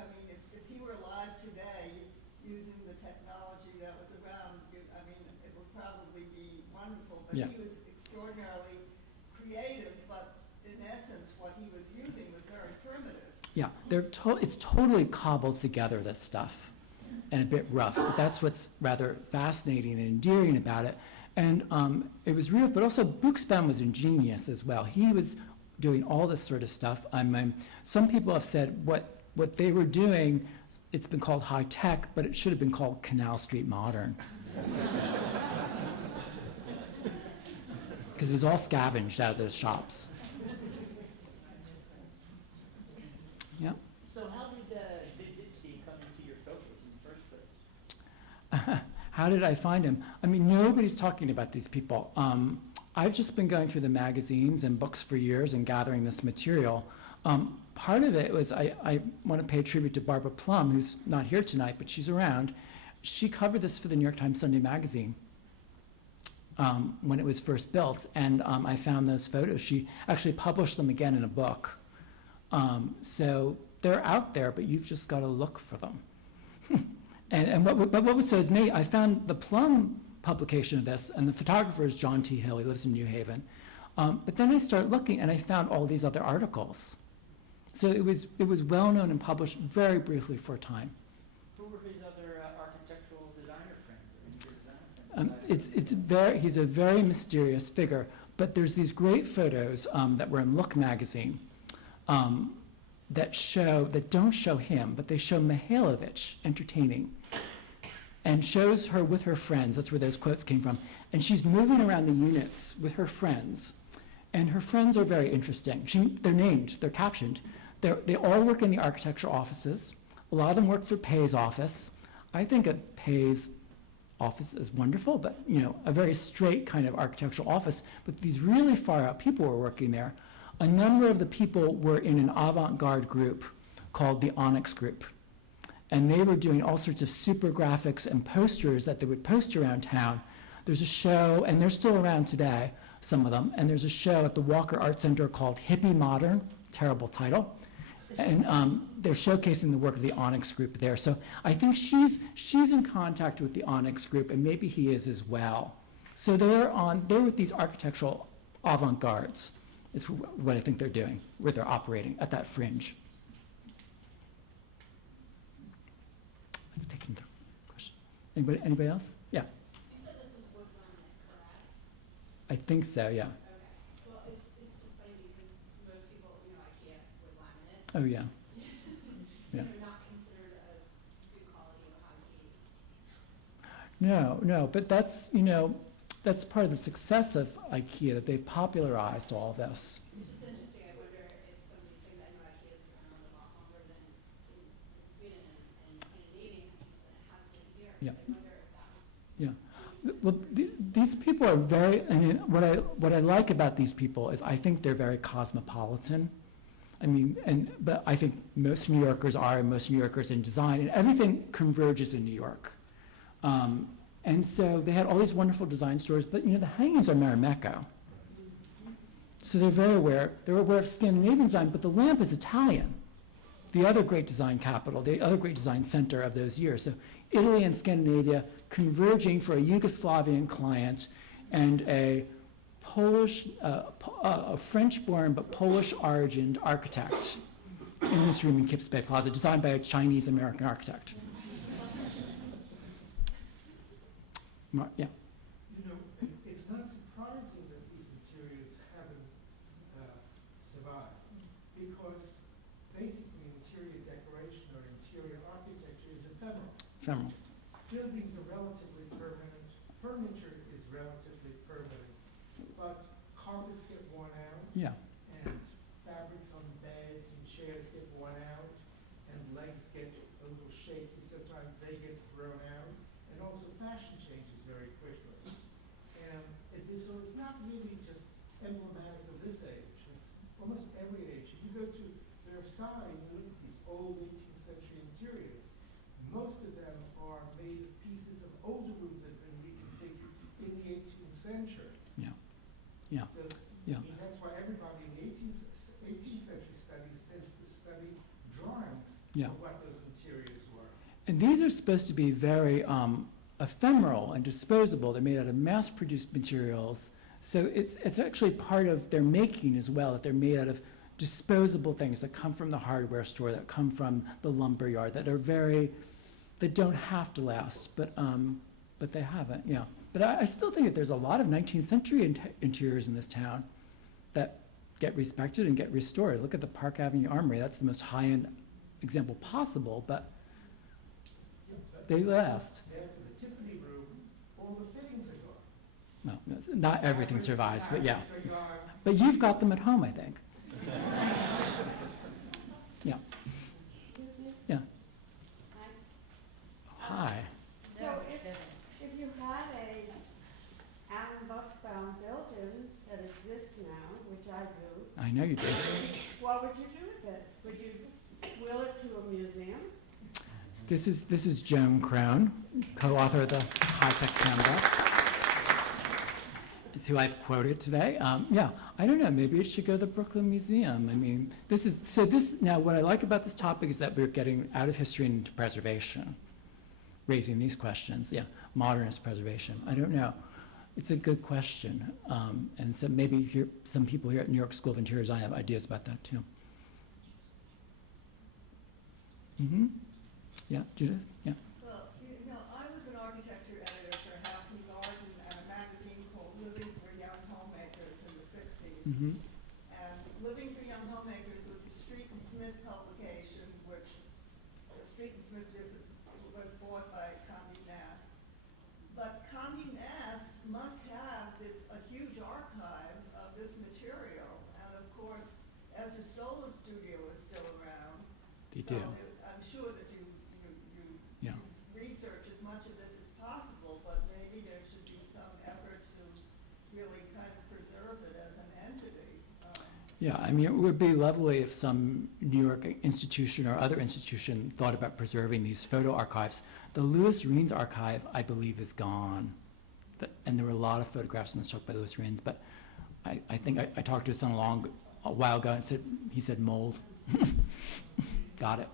I mean, if he were alive today, using the technology that was around, it would probably be wonderful. But Yeah. he was extraordinarily creative, but in essence, what he was using was very primitive. Yeah, it's totally cobbled together, this stuff, and a bit rough, but that's what's rather fascinating and endearing about it. And it was real, but also Buchsbaum was ingenious as well. He was doing all this sort of stuff. Some people have said what they were doing, it's been called high tech, but it should have been called Canal Street modern. Because it was all scavenged out of those shops. Yeah. So how did Vitvitsky come into your focus in the first place? How did I find him? Nobody's talking about these people. I've just been going through the magazines and books for years and gathering this material. Part of it was I want to pay tribute to Barbara Plum, who's not here tonight, but she's around. She covered this for the New York Times Sunday magazine when it was first built, and I found those photos. She actually published them again in a book. So they're out there, but you've just got to look for them. But what was so me, I found the Plum publication of this, and the photographer is John T. Hill. He lives in New Haven. But then I started looking, and I found all these other articles. So it was well known and published very briefly for a time. Who were his other architectural designer friends? Or interior designer friends? He's a very mysterious figure. But there's these great photos that were in Look magazine. That don't show him, but they show Mihailovich entertaining, and shows her with her friends. That's where those quotes came from. And she's moving around the units with her friends, and her friends are very interesting. They're named, they're captioned. They all work in the architecture offices. A lot of them work for Pay's office. I think a Pei's office is wonderful, but, a very straight kind of architectural office, but these really far out people were working there. A number of the people were in an avant-garde group called the Onyx Group. And they were doing all sorts of super graphics and posters that they would post around town. There's a show, and they're still around today, some of them, and there's a show at the Walker Art Center called Hippie Modern, terrible title. And they're showcasing the work of the Onyx Group there. So I think she's in contact with the Onyx Group, and maybe he is as well. So they're with these architectural avant-gardes, is what I think they're doing, where they're operating at that fringe. Let's take another question. Anybody else? Yeah. You said this is wood laminate, correct? I think so, yeah. Okay. Well, it's just funny because most people, IKEA wood laminate. Oh, yeah. Yeah. They're not considered a good quality or high taste. No, but that's part of the success of IKEA, that they've popularized all this. It's just interesting. I wonder if somebody saying that IKEA has been around a lot longer than in Sweden and Scandinavian countries than it has been here. Yeah. I wonder if that was. Yeah. Well, these people are very, what I like about these people is I think they're very cosmopolitan. But I think most New Yorkers are, and most New Yorkers in design, and everything converges in New York. And so they had all these wonderful design stores, but the hangings are Marimekko. So they're aware of Scandinavian design, but the lamp is Italian, the other great design capital, the other great design center of those years. So Italy and Scandinavia converging for a Yugoslavian client and a Polish, a French-born but Polish-origined architect in this room in Kips Bay Plaza, designed by a Chinese-American architect. Yeah. It's not surprising that these interiors haven't survived, because basically interior decoration or interior architecture is ephemeral. Ephemeral. Buildings are relatively permanent, furniture is relatively permanent, but carpets get worn out, Yeah. and fabrics on beds and chairs get worn out, and legs get a little shaky, sometimes they get thrown out, and also fashion changes very quickly. And so it's not really just emblematic of this age, it's almost every age. If you go to Versailles, you look at these old 18th century interiors, most of them are made of pieces of older rooms that have been reconfigured in the 18th century. Yeah. Yeah. Yeah. That's why everybody in the 18th century studies tends to study drawings Yeah. of what those interiors were. And these are supposed to be very ephemeral and disposable. They're made out of mass-produced materials. So it's actually part of their making as well, that they're made out of disposable things that come from the hardware store, that come from the lumber yard, that don't have to last, but they haven't, yeah. But I still think that there's a lot of 19th century interiors in this town that get respected and get restored. Look at the Park Avenue Armory. That's the most high-end example possible, but they last. After the Tiffany room, all the fittings are gone. No, not everything survives, but yeah. Fabrics are gone. But you've got them at home, I think. Yeah. Yeah. Hi. So if you had a Alan Buchsbaum building that exists now, which I do, I know you do. what would you do with it? Would you will it to a museum? This is Joan Crone, co-author of the High-Tech Handbook. It's who I've quoted today. Yeah, I don't know, maybe it should go to the Brooklyn Museum. Now what I like about this topic is that we're getting out of history and into preservation, raising these questions. Yeah, modernist preservation. I don't know. It's a good question. And so maybe some people here at New York School of Interior Design have ideas about that too. Mm-hmm. Yeah, Judith? Yeah. Well, I was an architecture editor for House and Garden and a magazine called Living for Young Homemakers in the 60s. Mm-hmm. And Living for Young Homemakers was a Street and Smith publication, which Street and Smith was bought by Condé Nast. But Condé Nast must have a huge archive of this material. And of course, Ezra Stoller's studio is still around. They So do. I'm sure that you Yeah. researched really kind of preserve it as an entity. Yeah, I mean, it would be lovely if some New York institution or other institution thought about preserving these photo archives. The Louis Reen's archive, I believe, is gone. And there were a lot of photographs in the show by Louis Reen's, but I think I talked to his son a while ago and he said mold. Got it.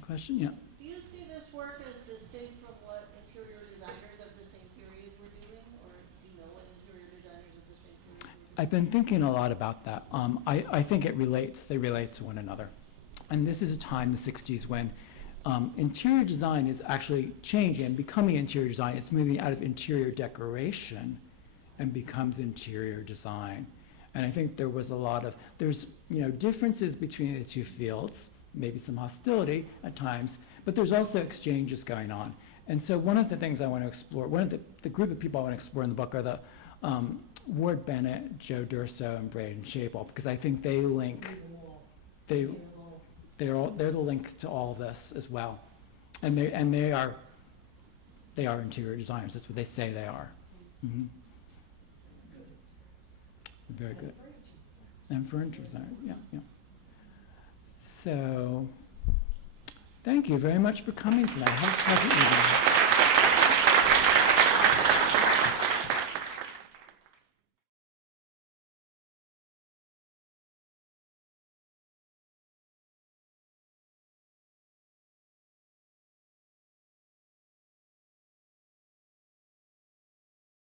Question? Yeah. Do you see this work as distinct from what interior designers of the same period were doing, or do you know what interior designers of the same period were doing? I've been thinking a lot about that. I think they relate to one another. And this is a time, the 60s, when interior design is actually changing and becoming interior design. It's moving out of interior decoration and becomes interior design. And I think there was there's differences between the two fields, maybe some hostility at times, but there's also exchanges going on. And so one of the things I want to explore, one of the group of people I want to explore in the book are the Ward Bennett, Joe Durso, and Braden Shabel, because I think they link, they're the link to all of this as well. And they are interior designers. That's what they say they are. Mm-hmm. Very good. And furniture design, yeah. So, thank you very much for coming tonight. Have a pleasant evening.